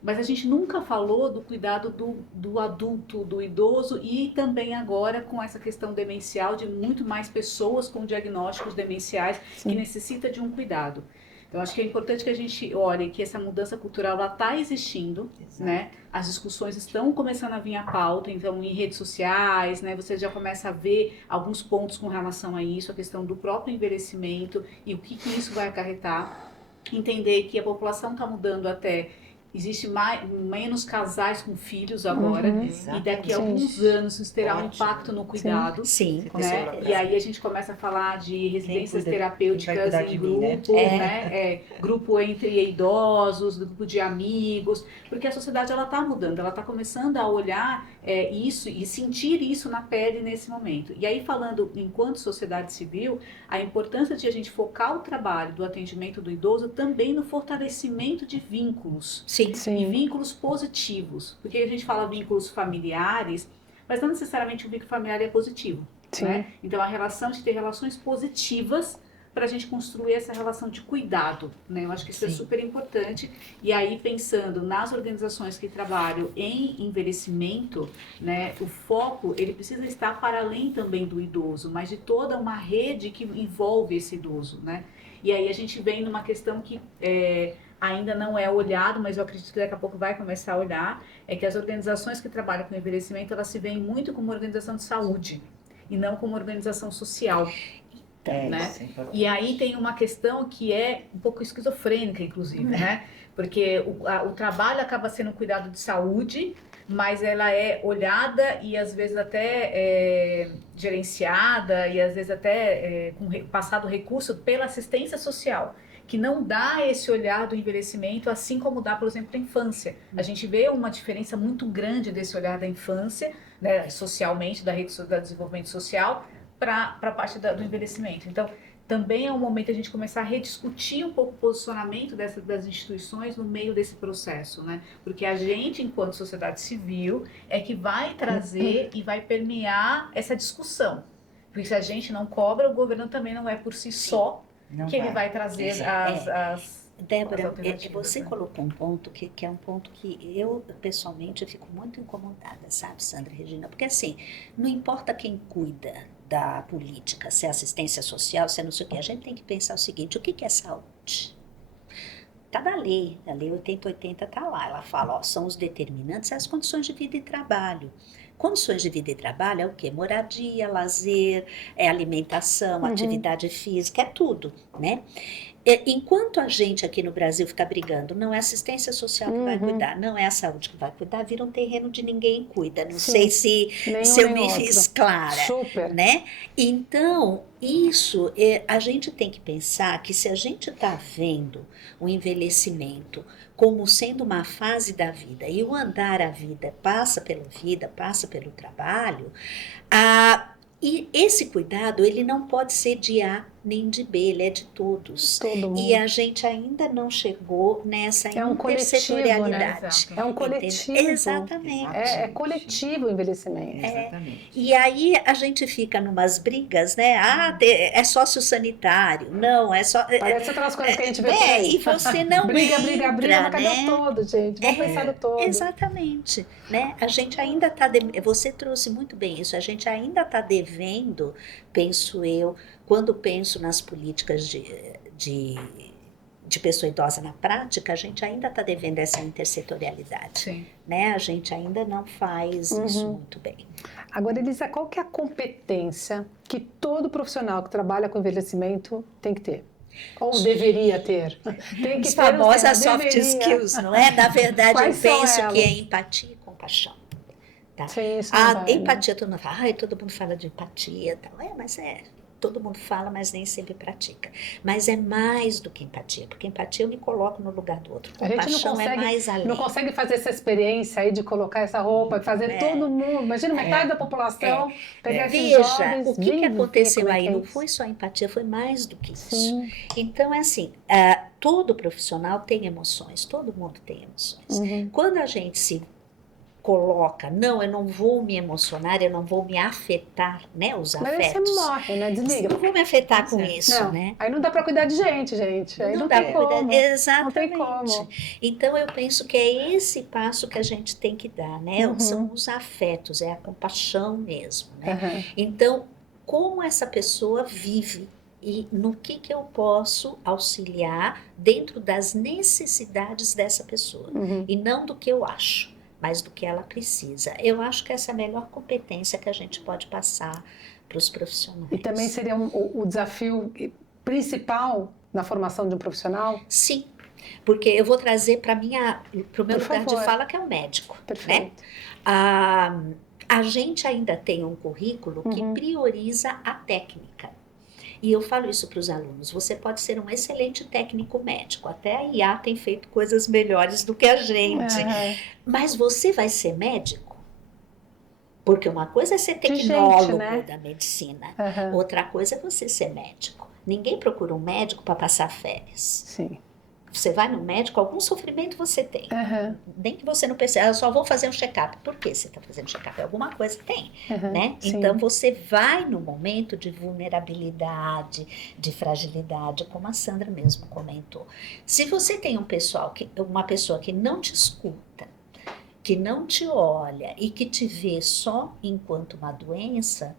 Mas a gente nunca falou do cuidado do adulto, do idoso e também agora com essa questão demencial de muito mais pessoas com diagnósticos demenciais que necessitam de um cuidado. Então, acho que é importante que a gente olhe que essa mudança cultural está existindo, né? As discussões estão começando a vir à pauta, então em redes sociais, né? Você já começa a ver alguns pontos com relação a isso, a questão do próprio envelhecimento e o que isso vai acarretar. Entender que a população está mudando até... Existe menos casais com filhos agora, e daqui a alguns anos isso terá um impacto no cuidado. Sim, com né? certeza. E aí a gente começa a falar de residências terapêuticas em grupo, né? Grupo entre idosos, grupo de amigos, porque a sociedade ela está mudando, ela está começando a olhar isso e sentir isso na pele nesse momento. E aí falando enquanto sociedade civil, a importância de a gente focar o trabalho do atendimento do idoso também no fortalecimento de vínculos. Sim. E vínculos positivos, porque a gente fala vínculos familiares, mas não necessariamente o vínculo familiar é positivo, né? Então a relação de ter relações positivas para a gente construir essa relação de cuidado, né? Eu acho que isso é super importante. E aí pensando nas organizações que trabalham em envelhecimento, né? O foco ele precisa estar para além também do idoso, mas de toda uma rede que envolve esse idoso, né? E aí a gente vem numa questão que ainda não é olhado, mas eu acredito que daqui a pouco vai começar a olhar, é que as organizações que trabalham com envelhecimento, elas se veem muito como organização de saúde e não como organização social. Né? E aí tem uma questão que é um pouco esquizofrênica, inclusive, né? Porque o trabalho acaba sendo um cuidado de saúde, mas ela é olhada e às vezes até gerenciada e às vezes até passado recurso pela assistência social, que não dá esse olhar do envelhecimento, assim como dá, por exemplo, da infância. A gente vê uma diferença muito grande desse olhar da infância, né, socialmente, da rede do desenvolvimento social, para a parte do envelhecimento. Então, também é um momento de a gente começar a rediscutir um pouco o posicionamento das instituições no meio desse processo, né? Porque a gente, enquanto sociedade civil, é que vai trazer e vai permear essa discussão. Porque se a gente não cobra, o governo também não é por si só que ele vai trazer as Débora, você colocou um ponto que é um ponto que eu, pessoalmente, fico muito incomodada, sabe, Sandra e Regina? Porque, assim, não importa quem cuida da política, se é assistência social, se é não sei o quê, a gente tem que pensar o seguinte, o que é saúde? Está na lei, a lei 8080 está lá, ela fala, ó, são os determinantes, as condições de vida e trabalho. Condições de vida e trabalho é o quê? Moradia, lazer, alimentação, atividade física, é tudo, né? Enquanto a gente aqui no Brasil fica brigando, não é assistência social que vai cuidar, não é a saúde que vai cuidar, vira um terreno de ninguém cuida. Não sei se eu me fiz clara. Super. Né? Então, isso, a gente tem que pensar que se a gente está vendo o envelhecimento como sendo uma fase da vida e o andar a vida passa pela vida, passa pelo trabalho, e esse cuidado, ele não pode ser de A nem de B, ele é de todos. E a gente ainda não chegou nessa intersetorialidade. Né? É um coletivo. Exatamente. É coletivo o envelhecimento. Exatamente. E aí a gente fica numas brigas, né? É sócio-sanitário. Não, é só... Parece aquelas coisas que a gente vê por aí. E você não briga, né? Cadê o todo, gente? Vamos pensar no todo. Exatamente. Né? A gente ainda está... Você trouxe muito bem isso. A gente ainda está devendo, penso eu, quando penso nas políticas de pessoa idosa na prática, a gente ainda está devendo essa intersetorialidade. Sim. Né? A gente ainda não faz isso muito bem. Agora, Elisa, qual que é a competência que todo profissional que trabalha com envelhecimento tem que ter? Ou deveria ter? Tem que As famosas soft deveria. skills, não é? Na verdade, Quais eu penso que é empatia e compaixão. Tá? Sim, isso A empatia, todo mundo fala, todo mundo fala de empatia, tal. Mas todo mundo fala, mas nem sempre pratica. Mas é mais do que empatia, porque empatia eu me coloco no lugar do outro. A gente Compaixão é mais além. não consegue fazer essa experiência aí de colocar essa roupa e fazer todo mundo. Imagina metade da população pegar esses Veja, jovens. o que aconteceu aí é não isso. foi só empatia, foi mais do que isso. Sim. Então, é assim, todo profissional tem emoções, todo mundo tem emoções. Quando a gente se coloca, não, eu não vou me emocionar, eu não vou me afetar, né, os Mas aí afetos. você morre, né? Desliga. Não vou me afetar com isso, Não, né? aí não dá para cuidar de gente. Aí não dá tem pra cuidar. como. Exatamente. Não tem como. Então eu penso que é esse passo que a gente tem que dar, né? São os afetos, é a compaixão mesmo, né? Então, como essa pessoa vive e no que eu posso auxiliar dentro das necessidades dessa pessoa e não do que eu acho, mas do que ela precisa. Eu acho que essa é a melhor competência que a gente pode passar para os profissionais. E também seria o desafio principal na formação de um profissional? Sim, porque eu vou trazer para o meu lugar de fala, que é o médico. Perfeito. Né? A gente ainda tem um currículo que prioriza a técnica. E eu falo isso para os alunos, você pode ser um excelente técnico médico, até a IA tem feito coisas melhores do que a gente, mas você vai ser médico? Porque uma coisa é ser tecnólogo da medicina, outra coisa é você ser médico. Ninguém procura um médico para passar férias. Sim. Você vai no médico, algum sofrimento você tem. Nem que você não perceba, eu só vou fazer um check-up. Por que você está fazendo check-up? Alguma coisa tem, né? Então, você vai no momento de vulnerabilidade, de fragilidade, como a Sandra mesmo comentou. Se você tem uma pessoa que não te escuta, que não te olha e que te vê só enquanto uma doença,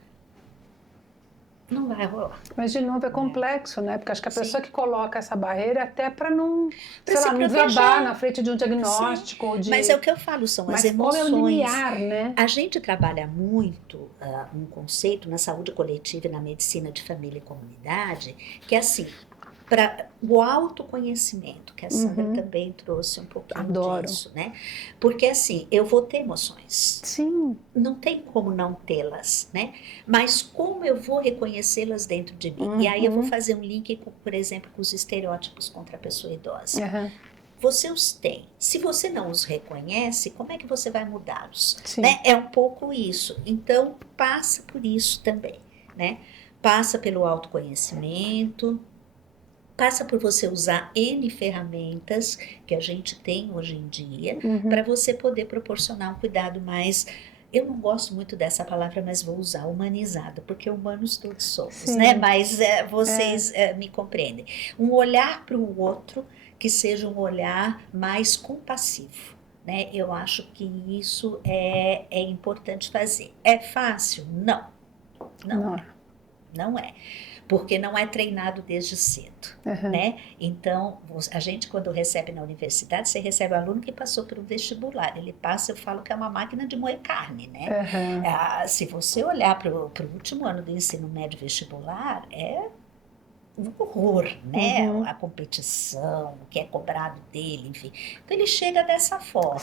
não vai rolar. Mas, de novo, é complexo, né? Porque acho que a pessoa que coloca essa barreira até para não, sei lá, não desabar na frente de um diagnóstico. Ou de... Mas é o que eu falo, são as emoções. Mas como é o limiar, né? A gente trabalha muito um conceito na saúde coletiva e na medicina de família e comunidade, que é assim, para o autoconhecimento, que a Sandra também trouxe um pouquinho disso, né? Porque assim, eu vou ter emoções. Sim. Não tem como não tê-las, né? Mas como eu vou reconhecê-las dentro de mim? E aí eu vou fazer um link, por exemplo, com os estereótipos contra a pessoa idosa. Você os tem. Se você não os reconhece, como é que você vai mudá-los? Né? É um pouco isso. Então, passa por isso também, né? Passa pelo autoconhecimento, passa por você usar N ferramentas que a gente tem hoje em dia para você poder proporcionar um cuidado mais, eu não gosto muito dessa palavra, mas vou usar, humanizado, porque humanos todos somos, né? Mas vocês me compreendem. Um olhar para o outro que seja um olhar mais compassivo, né? Eu acho que isso é importante fazer. É fácil? Não. Não é. Porque não é treinado desde cedo, né? Então, a gente quando recebe na universidade, você recebe um aluno que passou por um vestibular, ele passa, eu falo que é uma máquina de moer carne, né? Se você olhar para o último ano do ensino médio vestibular, é um horror, né? A competição, o que é cobrado dele, enfim. Então ele chega dessa forma.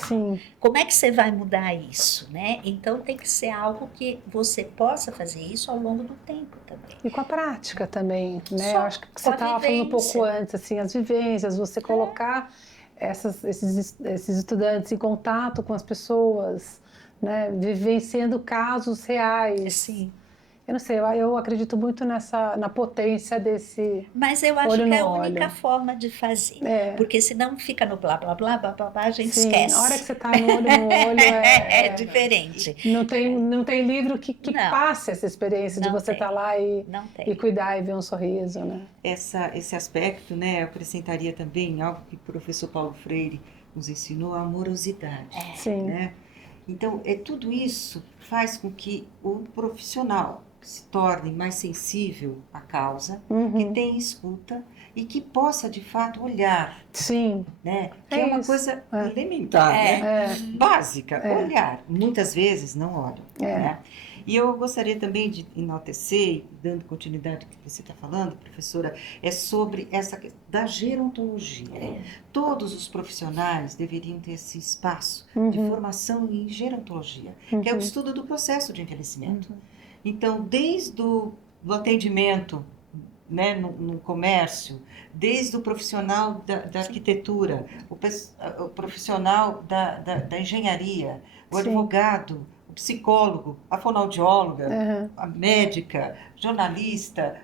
Como é que você vai mudar isso, né? Então tem que ser algo que você possa fazer isso ao longo do tempo também. E com a prática também, né? Eu acho que você estava falando um pouco antes, assim, as vivências, você colocar esses estudantes em contato com as pessoas, né? Vivenciando casos reais. Sim. Eu não sei, eu acredito muito na potência desse. Mas eu acho que é a única forma de fazer. Porque senão fica no blá blá blá blá blá, a gente esquece. Na hora que você está no olho no olho é diferente. Não tem livro que passe essa experiência de você estar lá e cuidar e ver um sorriso, né? Esse aspecto, né, eu acrescentaria também algo que o professor Paulo Freire nos ensinou, a amorosidade. Né? Então, tudo isso faz com que o profissional se torne mais sensível à causa, que tenha escuta e que possa, de fato, olhar. Né? Que é uma coisa elementar, né? Básica, olhar. Muitas vezes não olham. Né? E eu gostaria também de enaltecer, dando continuidade ao que você está falando, professora, sobre essa questão da gerontologia. Todos os profissionais deveriam ter esse espaço de formação em gerontologia, que é o estudo do processo de envelhecimento. Então, desde do atendimento, né, no comércio, desde o profissional da arquitetura, o profissional da engenharia, o Sim. advogado, o psicólogo, a fonoaudióloga, Uhum. a médica, jornalista,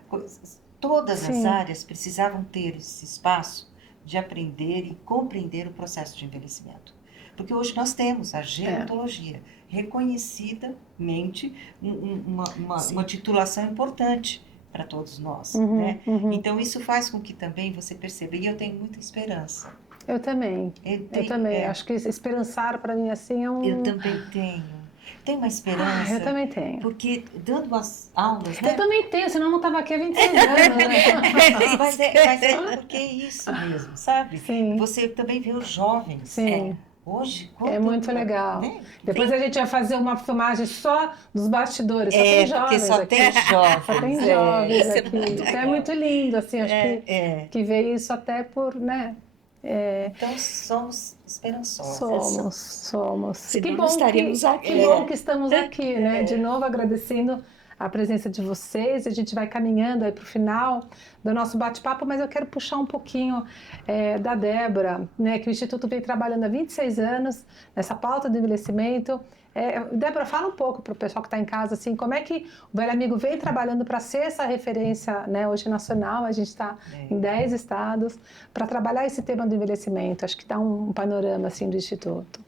todas as Sim. áreas precisavam ter esse espaço de aprender e compreender o processo de envelhecimento. Porque hoje nós temos a gerontologia, reconhecidamente uma titulação importante para todos nós, né? Então isso faz com que também você perceba, e eu tenho muita esperança. Eu também. Eu também. Acho que esperançar para mim assim é um... Eu também tenho. Tenho uma esperança. Eu também tenho. Porque dando as aulas, né? Eu também tenho, senão eu não estava aqui há 26 anos, né? mas é porque é isso mesmo, sabe? Sim. Você também vê os jovens. Sim. Hoje, é muito legal. Né? Depois a gente vai fazer uma filmagem só dos bastidores. Só tem jovens só aqui. tem jovens. Só tem jovens aqui. Então é muito lindo, assim, acho que ver isso até por, né? Então somos esperançosos. Somos. Que bom estaríamos aqui. Que bom que estamos aqui, né? De novo agradecendo a presença de vocês. A gente vai caminhando aí para o final do nosso bate-papo, mas eu quero puxar um pouquinho da Débora, né? Que o Instituto vem trabalhando há 26 anos nessa pauta do envelhecimento. Débora, fala um pouco para o pessoal que está em casa, assim, como é que o Velho Amigo vem trabalhando para ser essa referência, né, hoje nacional, a gente está em 10 estados, para trabalhar esse tema do envelhecimento. Acho que dá um panorama, assim, do Instituto.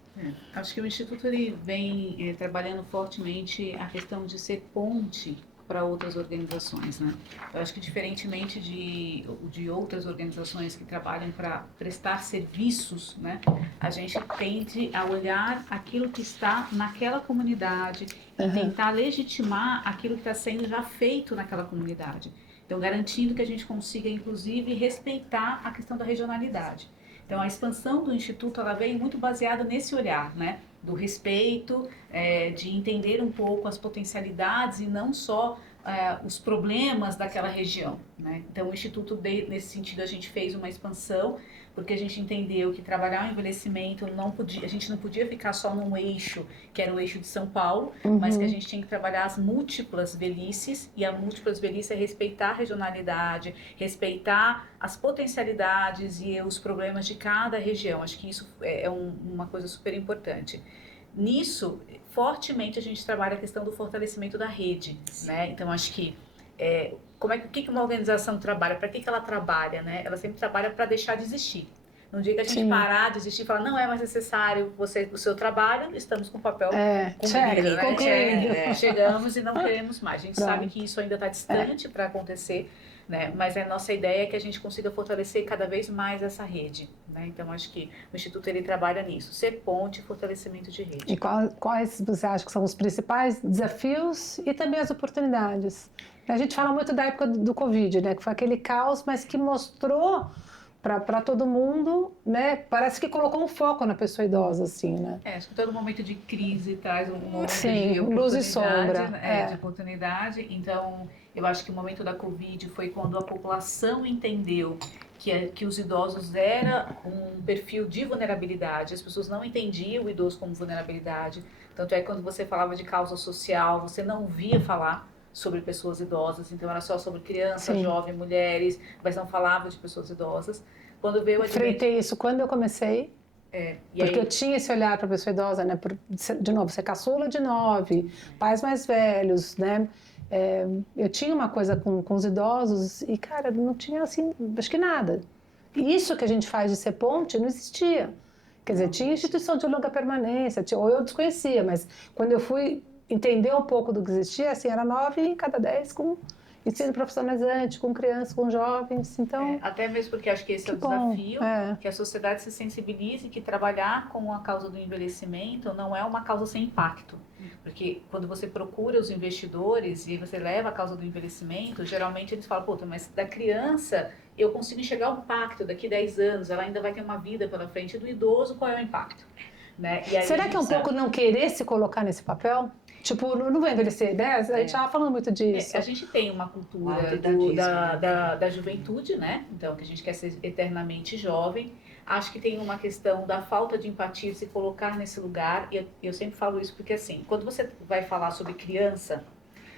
Acho que o Instituto ele vem trabalhando fortemente a questão de ser ponte para outras organizações, né? Eu acho que diferentemente de outras organizações que trabalham para prestar serviços, né? A gente tende a olhar aquilo que está naquela comunidade e tentar legitimar aquilo que está sendo já feito naquela comunidade. Então, garantindo que a gente consiga, inclusive, respeitar a questão da regionalidade. Então, a expansão do Instituto, ela vem muito baseada nesse olhar, né? Do respeito, de entender um pouco as potencialidades e não só os problemas daquela região, né? Então, o Instituto, nesse sentido, a gente fez uma expansão, porque a gente entendeu que trabalhar o envelhecimento, a gente não podia ficar só num eixo, que era o eixo de São Paulo, mas que a gente tinha que trabalhar as múltiplas velhices, e a múltiplas velhices é respeitar a regionalidade, respeitar as potencialidades e os problemas de cada região. Acho que isso é uma coisa super importante. Nisso, fortemente a gente trabalha a questão do fortalecimento da rede, né? Então, acho que o que uma organização trabalha, para que ela trabalha, né? Ela sempre trabalha para deixar de existir. No dia que a gente parar de existir e falar, não é mais necessário o seu trabalho, estamos com o papel concluído, né? Chegamos e não queremos mais. A gente sabe que isso ainda está distante para acontecer, né? Mas a nossa ideia é que a gente consiga fortalecer cada vez mais essa rede, né? Então, acho que o Instituto ele trabalha nisso, ser ponte e fortalecimento de rede. E quais você acha que são os principais desafios e também as oportunidades? A gente fala muito da época do Covid, né? Que foi aquele caos, mas que mostrou para todo mundo, né? Parece que colocou um foco na pessoa idosa, assim, né? Acho que todo momento de crise traz um momento de luz e sombra, de oportunidade. Então, eu acho que o momento da Covid foi quando a população entendeu que os idosos era um perfil de vulnerabilidade. As pessoas não entendiam o idoso como vulnerabilidade. Tanto é que quando você falava de causa social, você não ouvia falar sobre pessoas idosas, então era só sobre crianças, jovens, mulheres, mas não falava de pessoas idosas. Quando veio enfrentei isso quando eu comecei, porque eu tinha esse olhar para a pessoa idosa, né? De novo, ser caçula de 9, pais mais velhos, né? Eu tinha uma coisa com os idosos e, cara, não tinha, assim, acho que nada. Isso que a gente faz de ser ponte não existia. Quer dizer, tinha instituição de longa permanência, ou eu desconhecia, mas quando eu fui entender um pouco do que existia, assim, era 9 em cada 10 com ensino profissionalizante, com crianças, com jovens, então... até mesmo porque acho que esse é o desafio, que a sociedade se sensibilize, que trabalhar com a causa do envelhecimento não é uma causa sem impacto. Porque quando você procura os investidores e você leva a causa do envelhecimento, geralmente eles falam, pô, mas da criança eu consigo enxergar o impacto daqui 10 anos, ela ainda vai ter uma vida pela frente. Do idoso, qual é o impacto? Né? E aí será que é um pouco não querer se colocar nesse papel? Tipo, não vai envelhecer, né? A gente estava falando muito disso. A gente tem uma cultura da juventude, né? Então, que a gente quer ser eternamente jovem. Acho que tem uma questão da falta de empatia, se colocar nesse lugar. E eu sempre falo isso porque, assim, quando você vai falar sobre criança,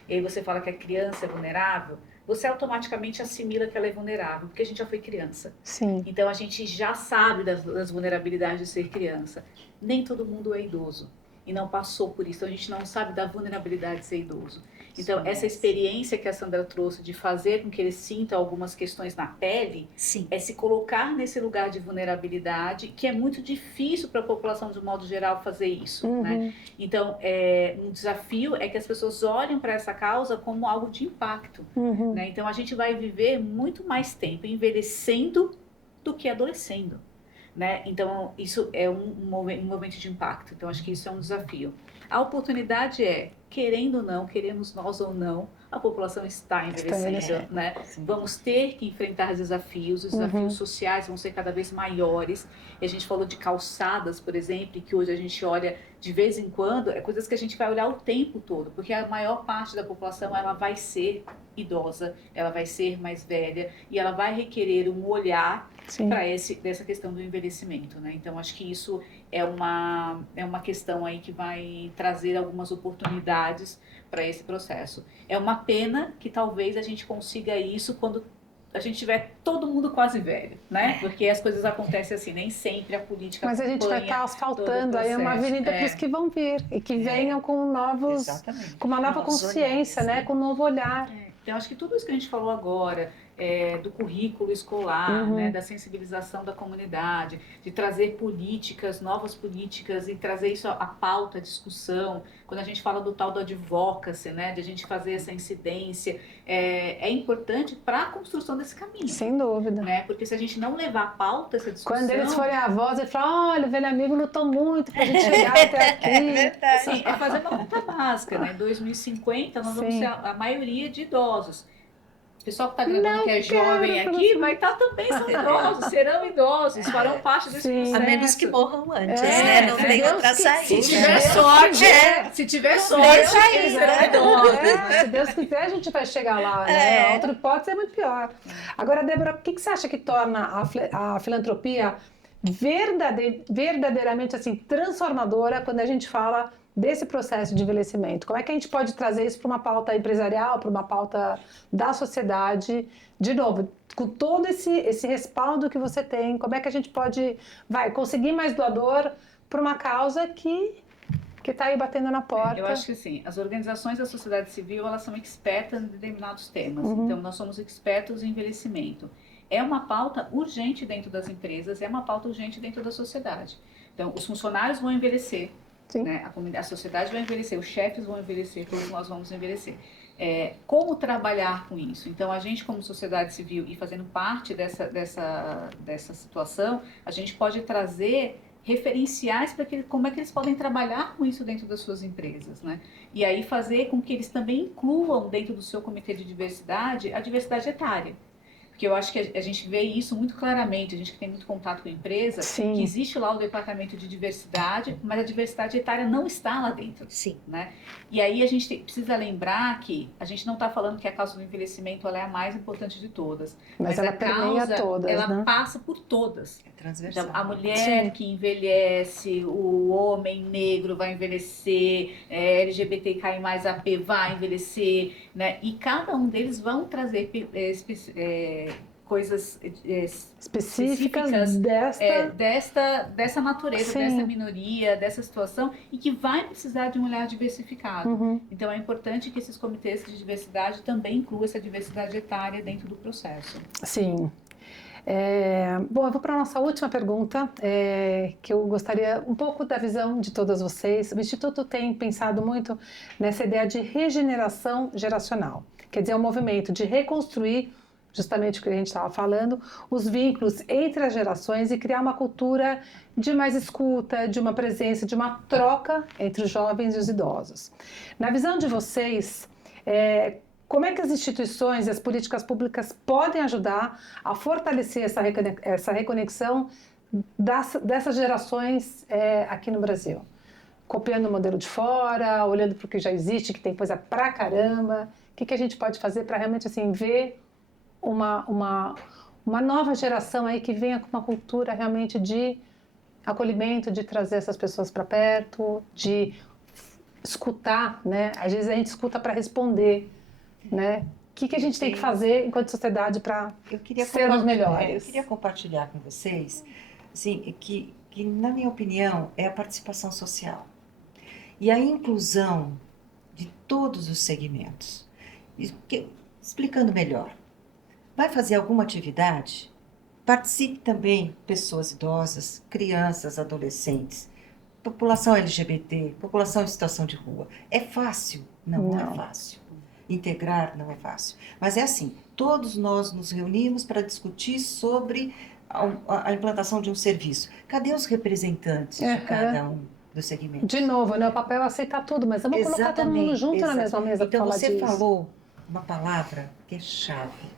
e aí você fala que a criança é vulnerável, você automaticamente assimila que ela é vulnerável, porque a gente já foi criança. Sim. Então a gente já sabe das vulnerabilidades de ser criança. Nem todo mundo é idoso e não passou por isso, então a gente não sabe da vulnerabilidade de ser idoso. Então, essa experiência que a Sandra trouxe de fazer com que eles sintam algumas questões na pele, Sim. é se colocar nesse lugar de vulnerabilidade, que é muito difícil para a população, de um modo geral, fazer isso. Né? Então, um desafio é que as pessoas olhem para essa causa como algo de impacto. Né? Então, a gente vai viver muito mais tempo envelhecendo do que adoecendo. Né? Então, isso é um movimento de impacto. Então, acho que isso é um desafio. A oportunidade é, querendo ou não, queremos nós ou não, a população está envelhecendo, né? Vamos ter que enfrentar desafios, os desafios sociais vão ser cada vez maiores. E a gente falou de calçadas, por exemplo, que hoje a gente olha de vez em quando, é coisas que a gente vai olhar o tempo todo, porque a maior parte da população, ela vai ser idosa, ela vai ser mais velha e ela vai requerer um olhar para dessa questão do envelhecimento, né? Então, acho que isso é uma questão aí que vai trazer algumas oportunidades para esse processo. É uma pena que talvez a gente consiga isso quando a gente tiver todo mundo quase velho, né? Porque as coisas acontecem assim, nem sempre a política Mas a gente vai estar asfaltando aí uma avenida para os que vão vir e que venham com com uma nova consciência, né? Com um novo olhar. Então, acho que tudo isso que a gente falou agora, do currículo escolar, né, da sensibilização da comunidade, de trazer políticas, novas políticas e trazer isso à pauta, à discussão. Quando a gente fala do tal do advocacy, né, de a gente fazer essa incidência, é importante para a construção desse caminho. Sem dúvida. Né? Porque se a gente não levar a pauta, essa discussão... Quando eles forem avós, eles falam, olha, o velho amigo lutou muito para a gente chegar até aqui. É verdade. Sim, é fazer uma conta básica, né? Em 2050, nós vamos ser a maioria de idosos. O pessoal que está gravando que é jovem aqui vai estar também sendo idosos, serão idosos, farão parte desse processo. A menos que morram antes, né? Não tem outra saída. Se tiver sorte, se tiver sorte, serão idosos. Se Deus quiser, a gente vai chegar lá, né? A outra hipótese é muito pior. Agora, Débora, o que você acha que torna a filantropia verdadeiramente assim, transformadora quando a gente fala desse processo de envelhecimento? Como é que a gente pode trazer isso para uma pauta empresarial, para uma pauta da sociedade? De novo, com todo esse respaldo que você tem, como é que a gente pode conseguir mais doador para uma causa que está aí batendo na porta? Eu acho que sim, as organizações da sociedade civil, elas são expertas em determinados temas. Então, nós somos expertos em envelhecimento. É uma pauta urgente dentro das empresas, é uma pauta urgente dentro da sociedade. Então, os funcionários vão envelhecer, né? A sociedade vai envelhecer, os chefes vão envelhecer, todos nós vamos envelhecer. Como trabalhar com isso? Então, a gente, como sociedade civil, e fazendo parte dessa situação, a gente pode trazer referenciais para como é que eles podem trabalhar com isso dentro das suas empresas, né? E aí fazer com que eles também incluam dentro do seu comitê de diversidade a diversidade etária. Porque eu acho que a gente vê isso muito claramente, a gente que tem muito contato com a empresa, que existe lá o departamento de diversidade, mas a diversidade etária não está lá dentro. Sim. Né? E aí a gente precisa lembrar que a gente não está falando que a causa do envelhecimento ela é a mais importante de todas. Mas ela a permeia causa, todas, ela né? passa por todas. É transversal. Então, a mulher que envelhece, o homem negro vai envelhecer, LGBTQI+AP vai envelhecer, né? E cada um deles vão trazer coisas específicas dessa natureza, dessa minoria, dessa situação, e que vai precisar de um olhar diversificado. Então, é importante que esses comitês de diversidade também incluam essa diversidade etária dentro do processo. Sim. Bom, eu vou para a nossa última pergunta, que eu gostaria um pouco da visão de todas vocês. O Instituto tem pensado muito nessa ideia de regeneração geracional, quer dizer, um movimento de reconstruir, justamente o que a gente estava falando, os vínculos entre as gerações e criar uma cultura de mais escuta, de uma presença, de uma troca entre os jovens e os idosos. Na visão de vocês, como é que as instituições e as políticas públicas podem ajudar a fortalecer essa reconexão dessas gerações aqui no Brasil? Copiando o modelo de fora, olhando para o que já existe, que tem coisa pra caramba. O que a gente pode fazer para realmente assim, ver uma nova geração aí que venha com uma cultura realmente de acolhimento, de trazer essas pessoas para perto, de escutar, né? Às vezes a gente escuta para responder, né? O que a gente tem que fazer enquanto sociedade para sermos melhores? Eu queria compartilhar com vocês, assim, que na minha opinião é a participação social e a inclusão de todos os segmentos. Explicando melhor, vai fazer alguma atividade? Participe também pessoas idosas, crianças, adolescentes, população LGBT, população em situação de rua. É fácil? Não é fácil. Integrar não é fácil. Mas é assim, todos nós nos reunimos para discutir sobre a implantação de um serviço. Cadê os representantes de cada um dos segmentos? De novo, né? O papel é aceitar tudo, mas vamos colocar todo mundo junto na mesma mesa para falar disso. Então você falou uma palavra que é chave,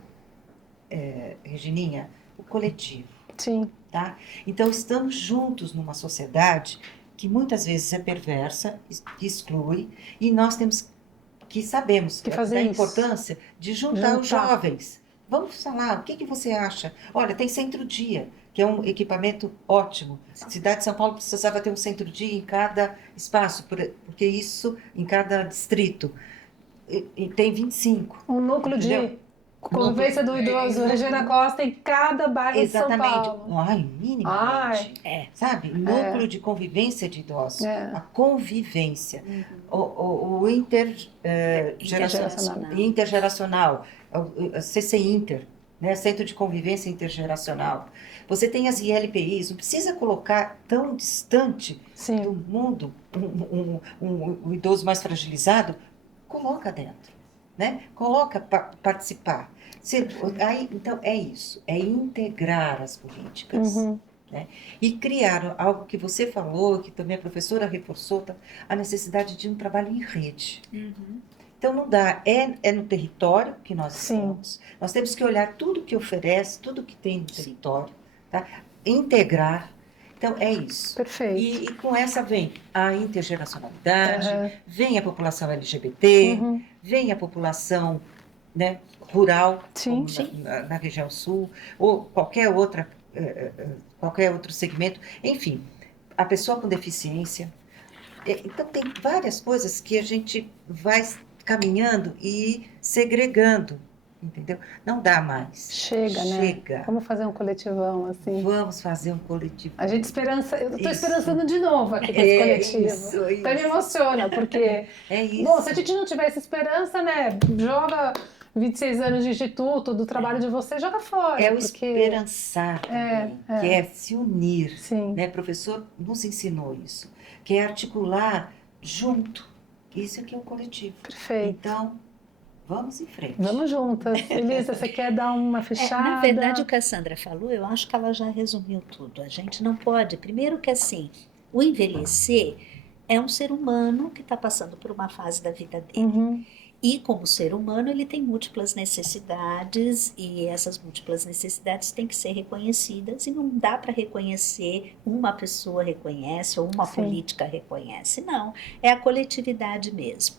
Regininha, o coletivo. Sim. Tá? Então estamos juntos numa sociedade que muitas vezes é perversa, que exclui, e nós temos que sabemos da importância de juntar os jovens. Vamos falar, o que você acha? Olha, tem centro-dia, que é um equipamento ótimo. A cidade de São Paulo precisava ter um centro-dia em cada espaço, porque isso em cada distrito. E tem 25. Um núcleo de convivência do idoso, Regina Costa, em cada bairro de São Paulo. Minimamente. Sabe? Núcleo de convivência de idosos. A convivência. O intergeracional. O CC Inter, né? Centro de Convivência Intergeracional. Você tem as ILPIs, não precisa colocar tão distante do mundo um idoso mais fragilizado, coloca dentro. Né? Coloca para participar. Então, é isso. É integrar as políticas. Né? E criar algo que você falou, que também a professora reforçou, a necessidade de um trabalho em rede. Então, não dá. É no território que nós estamos. Nós temos que olhar tudo que oferece, tudo que tem no território. Tá? Integrar. Então, é isso. Perfeito. E com essa vem a intergeracionalidade, vem a população LGBT, vem a população, né, rural, na região sul, ou qualquer outro segmento. Enfim, a pessoa com deficiência. Então, tem várias coisas que a gente vai caminhando e segregando. Entendeu? Não dá mais. Chega, né? Vamos fazer um coletivão, assim. Vamos fazer um coletivo. A gente eu estou esperançando de novo aqui com esse coletivo. Isso. Até me emociona, porque... Bom, se a gente não tiver essa esperança, né? Joga 26 anos de instituto, do trabalho de vocês, joga fora. É o esperançar também, que é se unir. Né? O professor nos ensinou isso. Que é articular junto. Isso aqui é o coletivo. Perfeito. Então... vamos em frente. Vamos juntas. Elisa, você quer dar uma fechada? Na verdade, o que a Sandra falou, eu acho que ela já resumiu tudo. A gente não pode... Primeiro que assim, o envelhecer é um ser humano que está passando por uma fase da vida dele. E como ser humano, ele tem múltiplas necessidades e essas múltiplas necessidades têm que ser reconhecidas e não dá para reconhecer, uma pessoa reconhece ou uma política reconhece. Não, é a coletividade mesmo.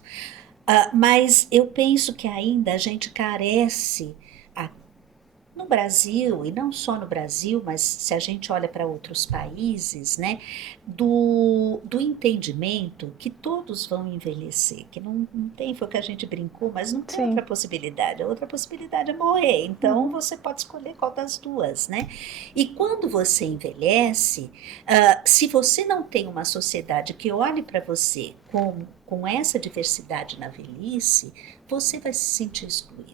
Mas eu penso que ainda a gente carece, no Brasil, e não só no Brasil, mas se a gente olha para outros países, né, do entendimento que todos vão envelhecer, que não tem, foi o que a gente brincou, mas não tem outra possibilidade. A outra possibilidade é morrer, então você pode escolher qual das duas, né? E quando você envelhece, se você não tem uma sociedade que olhe para você com essa diversidade na velhice, você vai se sentir excluído.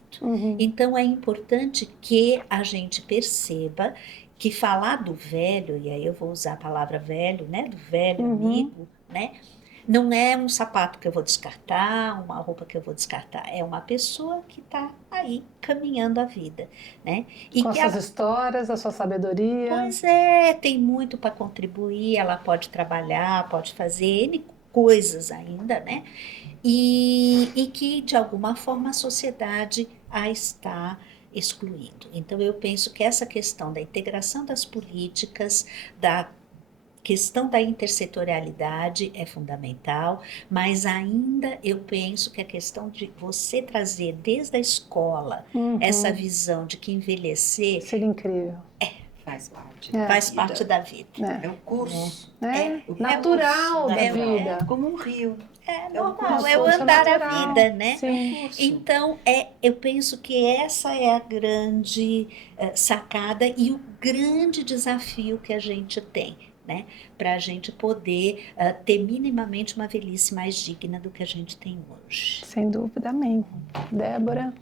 Então, é importante que a gente perceba que falar do velho, e aí eu vou usar a palavra velho, né, do velho amigo, né, não é um sapato que eu vou descartar, uma roupa que eu vou descartar, é uma pessoa que está aí caminhando a vida, né? E com as suas histórias, a sua sabedoria. Pois é, tem muito para contribuir, ela pode trabalhar, pode fazer N coisas ainda, né? E que, de alguma forma, a sociedade a está excluindo. Então, eu penso que essa questão da integração das políticas, da questão da intersetorialidade é fundamental, mas ainda eu penso que a questão de você trazer desde a escola essa visão de que envelhecer... seria incrível. Faz parte. Faz parte da vida. É o curso. Natural da vida. Como um rio. É É um normal, curso, é o isso é andar a natural. vida, né? Sim. Então, eu penso que essa é a grande sacada e o grande desafio que a gente tem, né? Para a gente poder ter minimamente uma velhice mais digna do que a gente tem hoje. Sem dúvida, amém. Débora?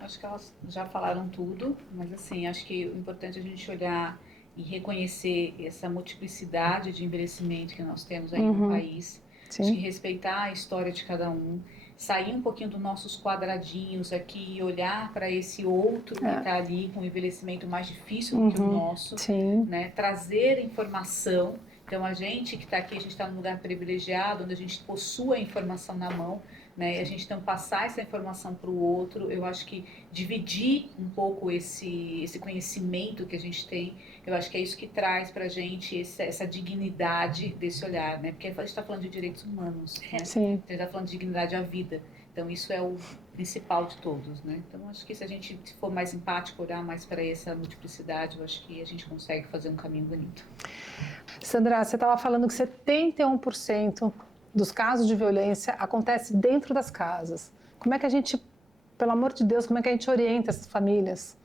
Acho que elas já falaram tudo, mas assim, acho que o importante é a gente olhar e reconhecer essa multiplicidade de envelhecimento que nós temos aí no país. Acho que Sim. respeitar a história de cada um, sair um pouquinho dos nossos quadradinhos aqui e olhar para esse outro que está ali com um envelhecimento mais difícil do que o nosso, Sim. né? Trazer informação. Então, a gente que está aqui, a gente está num lugar privilegiado, onde a gente possui a informação na mão, né? E a gente então passar essa informação para o outro, eu acho que dividir um pouco esse conhecimento que a gente tem, eu acho que é isso que traz para a gente essa dignidade desse olhar, né? Porque a gente está falando de direitos humanos, né? Sim. A gente está falando de dignidade à vida. Então, isso é o principal de todos, né? Então, acho que se a gente for mais empático, olhar mais para essa multiplicidade, eu acho que a gente consegue fazer um caminho bonito. Sandra, você estava falando que 71% dos casos de violência acontece dentro das casas. Como é que a gente, pelo amor de Deus, como é que a gente orienta essas famílias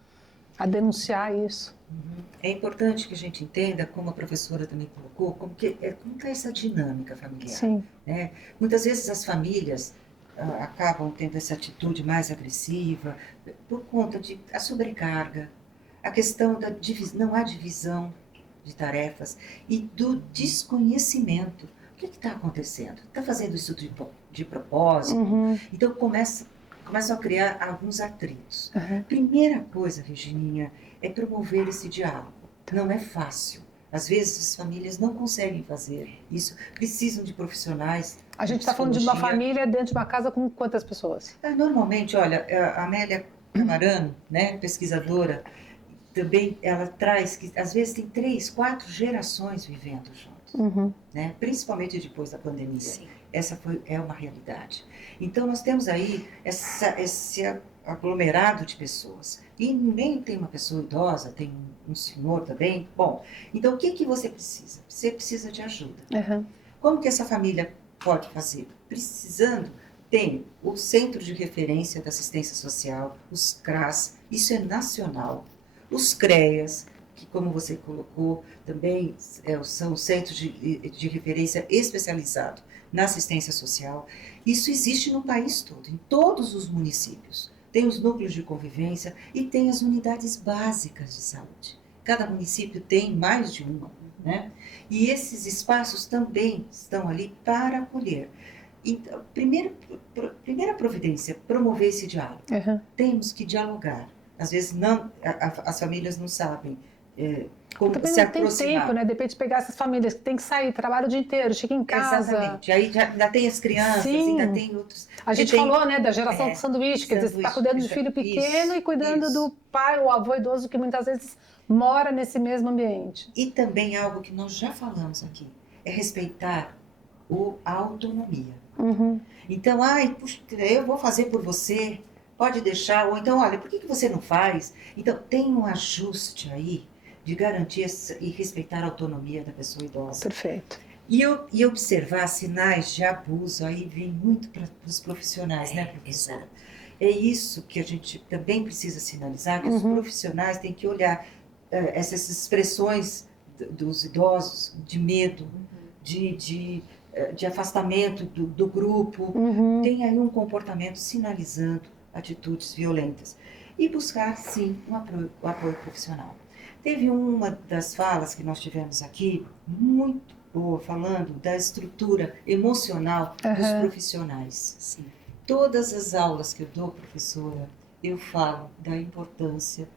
a denunciar isso? É importante que a gente entenda, como a professora também colocou, como está essa dinâmica familiar. Sim. Né? Muitas vezes as famílias acabam tendo essa atitude mais agressiva por conta da sobrecarga, a questão não há divisão de tarefas e do desconhecimento. O que está acontecendo? Está fazendo isso de propósito? Então começam a criar alguns atritos. Primeira coisa, Regininha, é promover esse diálogo. Não é fácil. Às vezes as famílias não conseguem fazer isso, precisam de profissionais. A gente está falando de uma família dentro de uma casa com quantas pessoas? Normalmente, olha, a Amélia Camarano, né, pesquisadora, também ela traz que às vezes tem 3, 4 gerações vivendo juntos, né? Principalmente depois da pandemia. Sim. Essa é uma realidade. Então nós temos aí esse aglomerado de pessoas. E no meio tem uma pessoa idosa, tem um senhor também. Bom, então o que você precisa? Você precisa de ajuda. Como que essa família pode fazer? Precisando, tem o Centro de Referência da Assistência Social, os CRAS, isso é nacional. Os CREAS, que como você colocou, também são centros de referência especializados na assistência social. Isso existe no país todo, em todos os municípios. Tem os núcleos de convivência e tem as unidades básicas de saúde. Cada município tem mais de uma, né? E esses espaços também estão ali para acolher. Então, primeira providência, promover esse diálogo. Temos que dialogar. Às vezes as famílias não sabem como também se não tem aproximar. tempo, né? De repente pegar essas famílias que tem que sair, trabalha o dia inteiro, chega em casa. Exatamente. Aí ainda tem as crianças, Sim. ainda tem outros. A gente falou, né, da geração do sanduíche, quer dizer, você está cuidando do filho pequeno e cuidando do pai ou avô idoso que muitas vezes mora nesse mesmo ambiente. E também algo que nós já falamos aqui, é respeitar a autonomia. Então, puxa, eu vou fazer por você, pode deixar, ou então, olha, por que você não faz? Então, tem um ajuste aí de garantir e respeitar a autonomia da pessoa idosa. Perfeito. E observar sinais de abuso, aí vem muito para os profissionais, né, professora? Exato. É isso que a gente também precisa sinalizar, que os profissionais têm que olhar essas expressões dos idosos, de medo, de afastamento do grupo, tem aí um comportamento sinalizando atitudes violentas. E buscar, sim, o apoio profissional. Teve uma das falas que nós tivemos aqui, muito boa, falando da estrutura emocional dos profissionais. Sim. Todas as aulas que eu dou, professora, eu falo da importância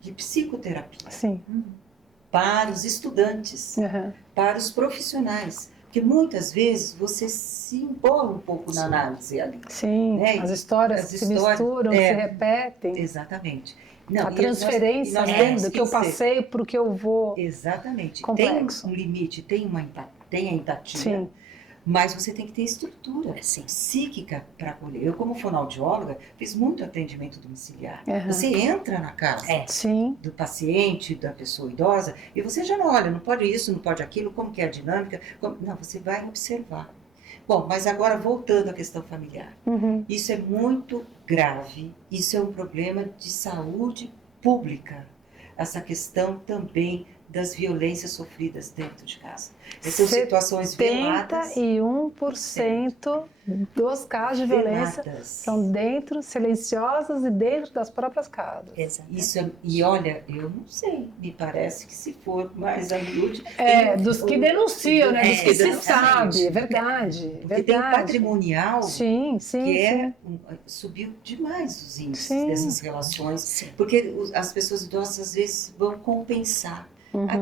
de psicoterapia. Sim. Para os estudantes, para os profissionais. Porque muitas vezes você se embola um pouco na análise ali. Sim, né? as histórias se misturam, se repetem. Exatamente. A transferência, né, do que eu passei para o que eu vou. Exatamente. Complexo. Tem um limite, tem a empatia. Sim. Mas você tem que ter estrutura psíquica para acolher. Eu, como fonoaudióloga, fiz muito atendimento domiciliar. Você entra na casa do paciente, da pessoa idosa, e você já não olha, não pode isso, não pode aquilo, como que é a dinâmica. Não, você vai observar. Bom, mas agora voltando à questão familiar. Isso é muito grave, isso é um problema de saúde pública. Essa questão também das violências sofridas dentro de casa. São situações veladas. 71% dos casos de violência são dentro, silenciosas e dentro das próprias casas. Exatamente. E olha, eu não sei, me parece que se for mais a miúde... Dos que denunciam, né? Dos que se sabe, é verdade. Porque tem o patrimonial, sim, subiu demais os índices dessas relações, porque as pessoas idosas às vezes vão compensar.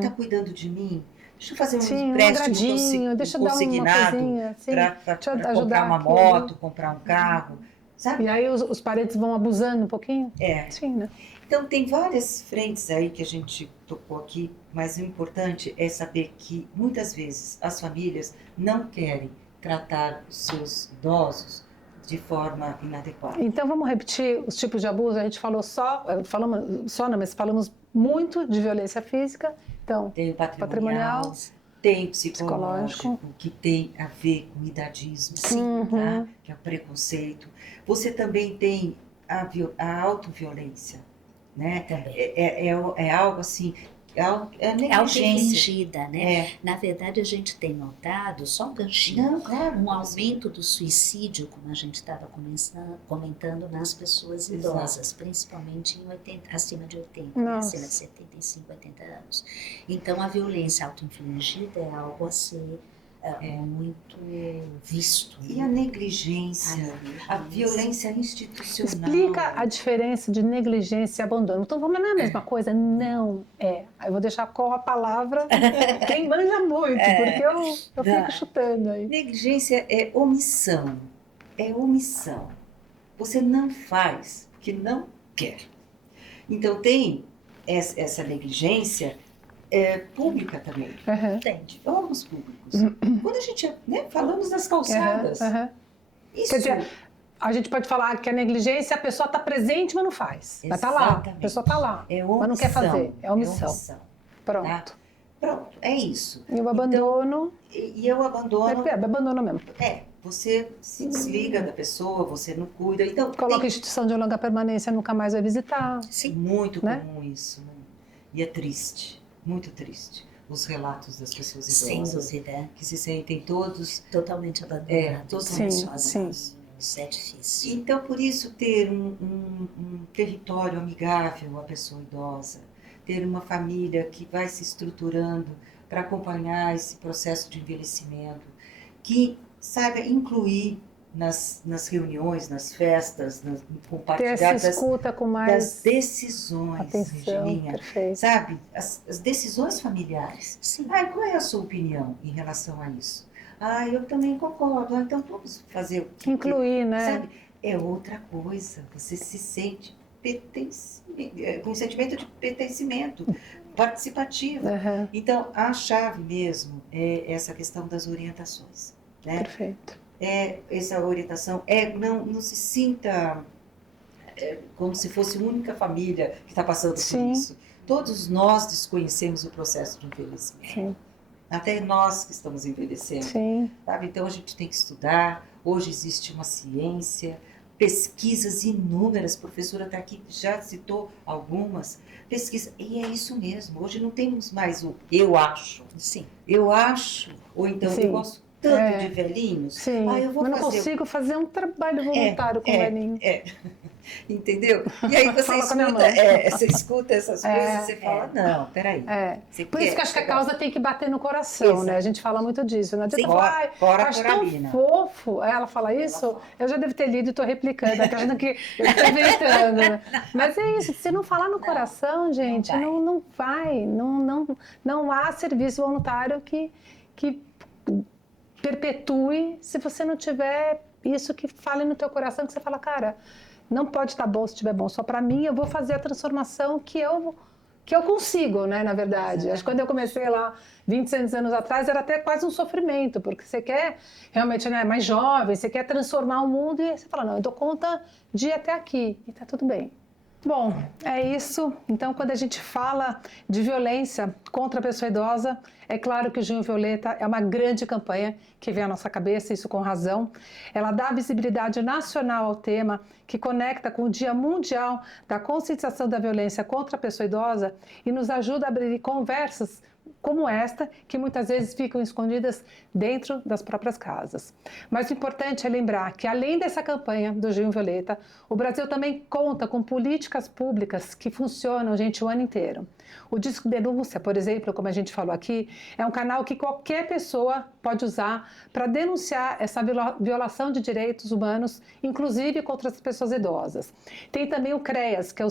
Tá cuidando de mim? Deixa eu fazer um empréstimo consignado para comprar uma moto, comprar um carro, sabe? E aí os parentes vão abusando um pouquinho? Sim, né? Então tem várias frentes aí que a gente tocou aqui, mas o importante é saber que muitas vezes as famílias não querem tratar os seus idosos de forma inadequada. Então vamos repetir os tipos de abuso. A gente mas falamos muito de violência física. Então, tem o patrimonial, tem psicológico, que tem a ver com idadismo, tá? Que é o preconceito. Você também tem a autoviolência, né? É algo assim, é auto-infligida, né? Na verdade, a gente tem notado, só um ganchinho, um aumento do suicídio, como a gente estava comentando, nas pessoas idosas, principalmente acima de 80, né? Acima de 75, 80 anos. Então, a violência auto-infligida é algo a ser muito visto. E a negligência, a violência institucional. Explica a diferença de negligência e abandono. Então, não é a mesma coisa? Não é. Aí eu vou deixar com a palavra quem manja muito, porque eu fico chutando aí. Negligência é omissão. É omissão. Você não faz porque não quer. Então, tem essa negligência pública também. De órgãos públicos. Quando a gente, falamos das calçadas. Isso. Quer dizer, a gente pode falar que a negligência, a pessoa está presente, mas não faz. Mas está lá, a pessoa está lá, mas não quer fazer. É omissão. Pronto. Tá? Pronto, é isso. E o abandono... E o abandono... abandono mesmo. Você se desliga da pessoa, você não cuida. Então, coloca instituição de longa permanência, nunca mais vai visitar. Sim. Muito comum isso. Né? E é triste. Muito triste, os relatos das pessoas idosas. Sem dúvida. Que se sentem todos... totalmente abandonados. Sim. Isso é difícil. Então, por isso, ter um território amigável à pessoa idosa, ter uma família que vai se estruturando para acompanhar esse processo de envelhecimento, que saiba incluir nas reuniões, nas festas, compartilhar ter essa escuta com mais das decisões, atenção, Regininha, sabe? As decisões familiares. Sim. Qual é a sua opinião em relação a isso? Eu também concordo. Então vamos fazer o que... Incluir, né? Sabe? É outra coisa. Você se sente com um sentimento de pertencimento participativo. Então, a chave mesmo é essa questão das orientações. Né? Perfeito. Essa orientação não se sinta como se fosse a única família que está passando por isso. Todos nós desconhecemos o processo de envelhecimento. Sim. Até nós que estamos envelhecendo. Sim. Sabe? Então a gente tem que estudar. Hoje existe uma ciência, pesquisas inúmeras. A professora está aqui, já citou algumas pesquisas. E é isso mesmo. Hoje não temos mais o eu acho. Sim. Eu acho. Ou então eu gosto tanto de velhinhos. Sim, mas não consigo fazer um trabalho voluntário com velhinho. Entendeu? E aí você escuta essas coisas e você fala, não, peraí. Por isso que acho que a causa tem que bater no coração, né? A gente fala muito disso. Não adianta falar, acho tão fofo. Ela fala isso, eu já devo ter lido e estou replicando, achando que eu estou inventando. Mas é isso, se não falar no coração, gente, não vai. Não há serviço voluntário que perpetue se você não tiver isso que fale no teu coração, que você fala, cara, não pode estar bom se estiver bom só para mim, eu vou fazer a transformação que eu consigo, né, na verdade. Acho que quando eu comecei lá 26 anos atrás, era até quase um sofrimento, porque você quer realmente, né, mais jovem, você quer transformar o mundo e você fala, não, eu dou conta de ir até aqui, e tá tudo bem. Bom, é isso. Então, quando a gente fala de violência contra a pessoa idosa, é claro que o Junho Violeta é uma grande campanha que vem à nossa cabeça, isso com razão. Ela dá visibilidade nacional ao tema, que conecta com o Dia Mundial da Conscientização da Violência contra a Pessoa Idosa e nos ajuda a abrir conversas como esta, que muitas vezes ficam escondidas dentro das próprias casas. Mas o importante é lembrar que, além dessa campanha do Junho Violeta, o Brasil também conta com políticas públicas que funcionam, gente, o ano inteiro. O Disque Denúncia, por exemplo, como a gente falou aqui, é um canal que qualquer pessoa pode usar para denunciar essa violação de direitos humanos, inclusive contra as pessoas idosas. Tem também o CREAS, que é o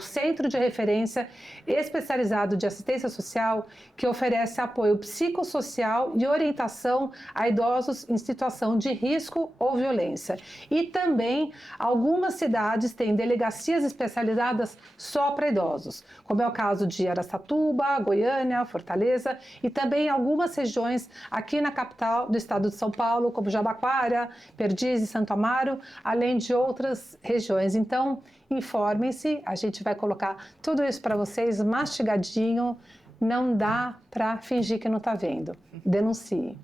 Centro de Referência Especializado de Assistência Social, que oferece apoio psicossocial e orientação a idosos em situação de risco ou violência. E também algumas cidades têm delegacias especializadas só para idosos, como é o caso de Araçatuba, Goiânia, Fortaleza e também algumas regiões aqui na capital do estado de São Paulo, como Jabaquara, Perdizes, Santo Amaro, além de outras regiões. Então, informem-se, a gente vai colocar tudo isso para vocês mastigadinho. Não dá para fingir que não está vendo. Denuncie.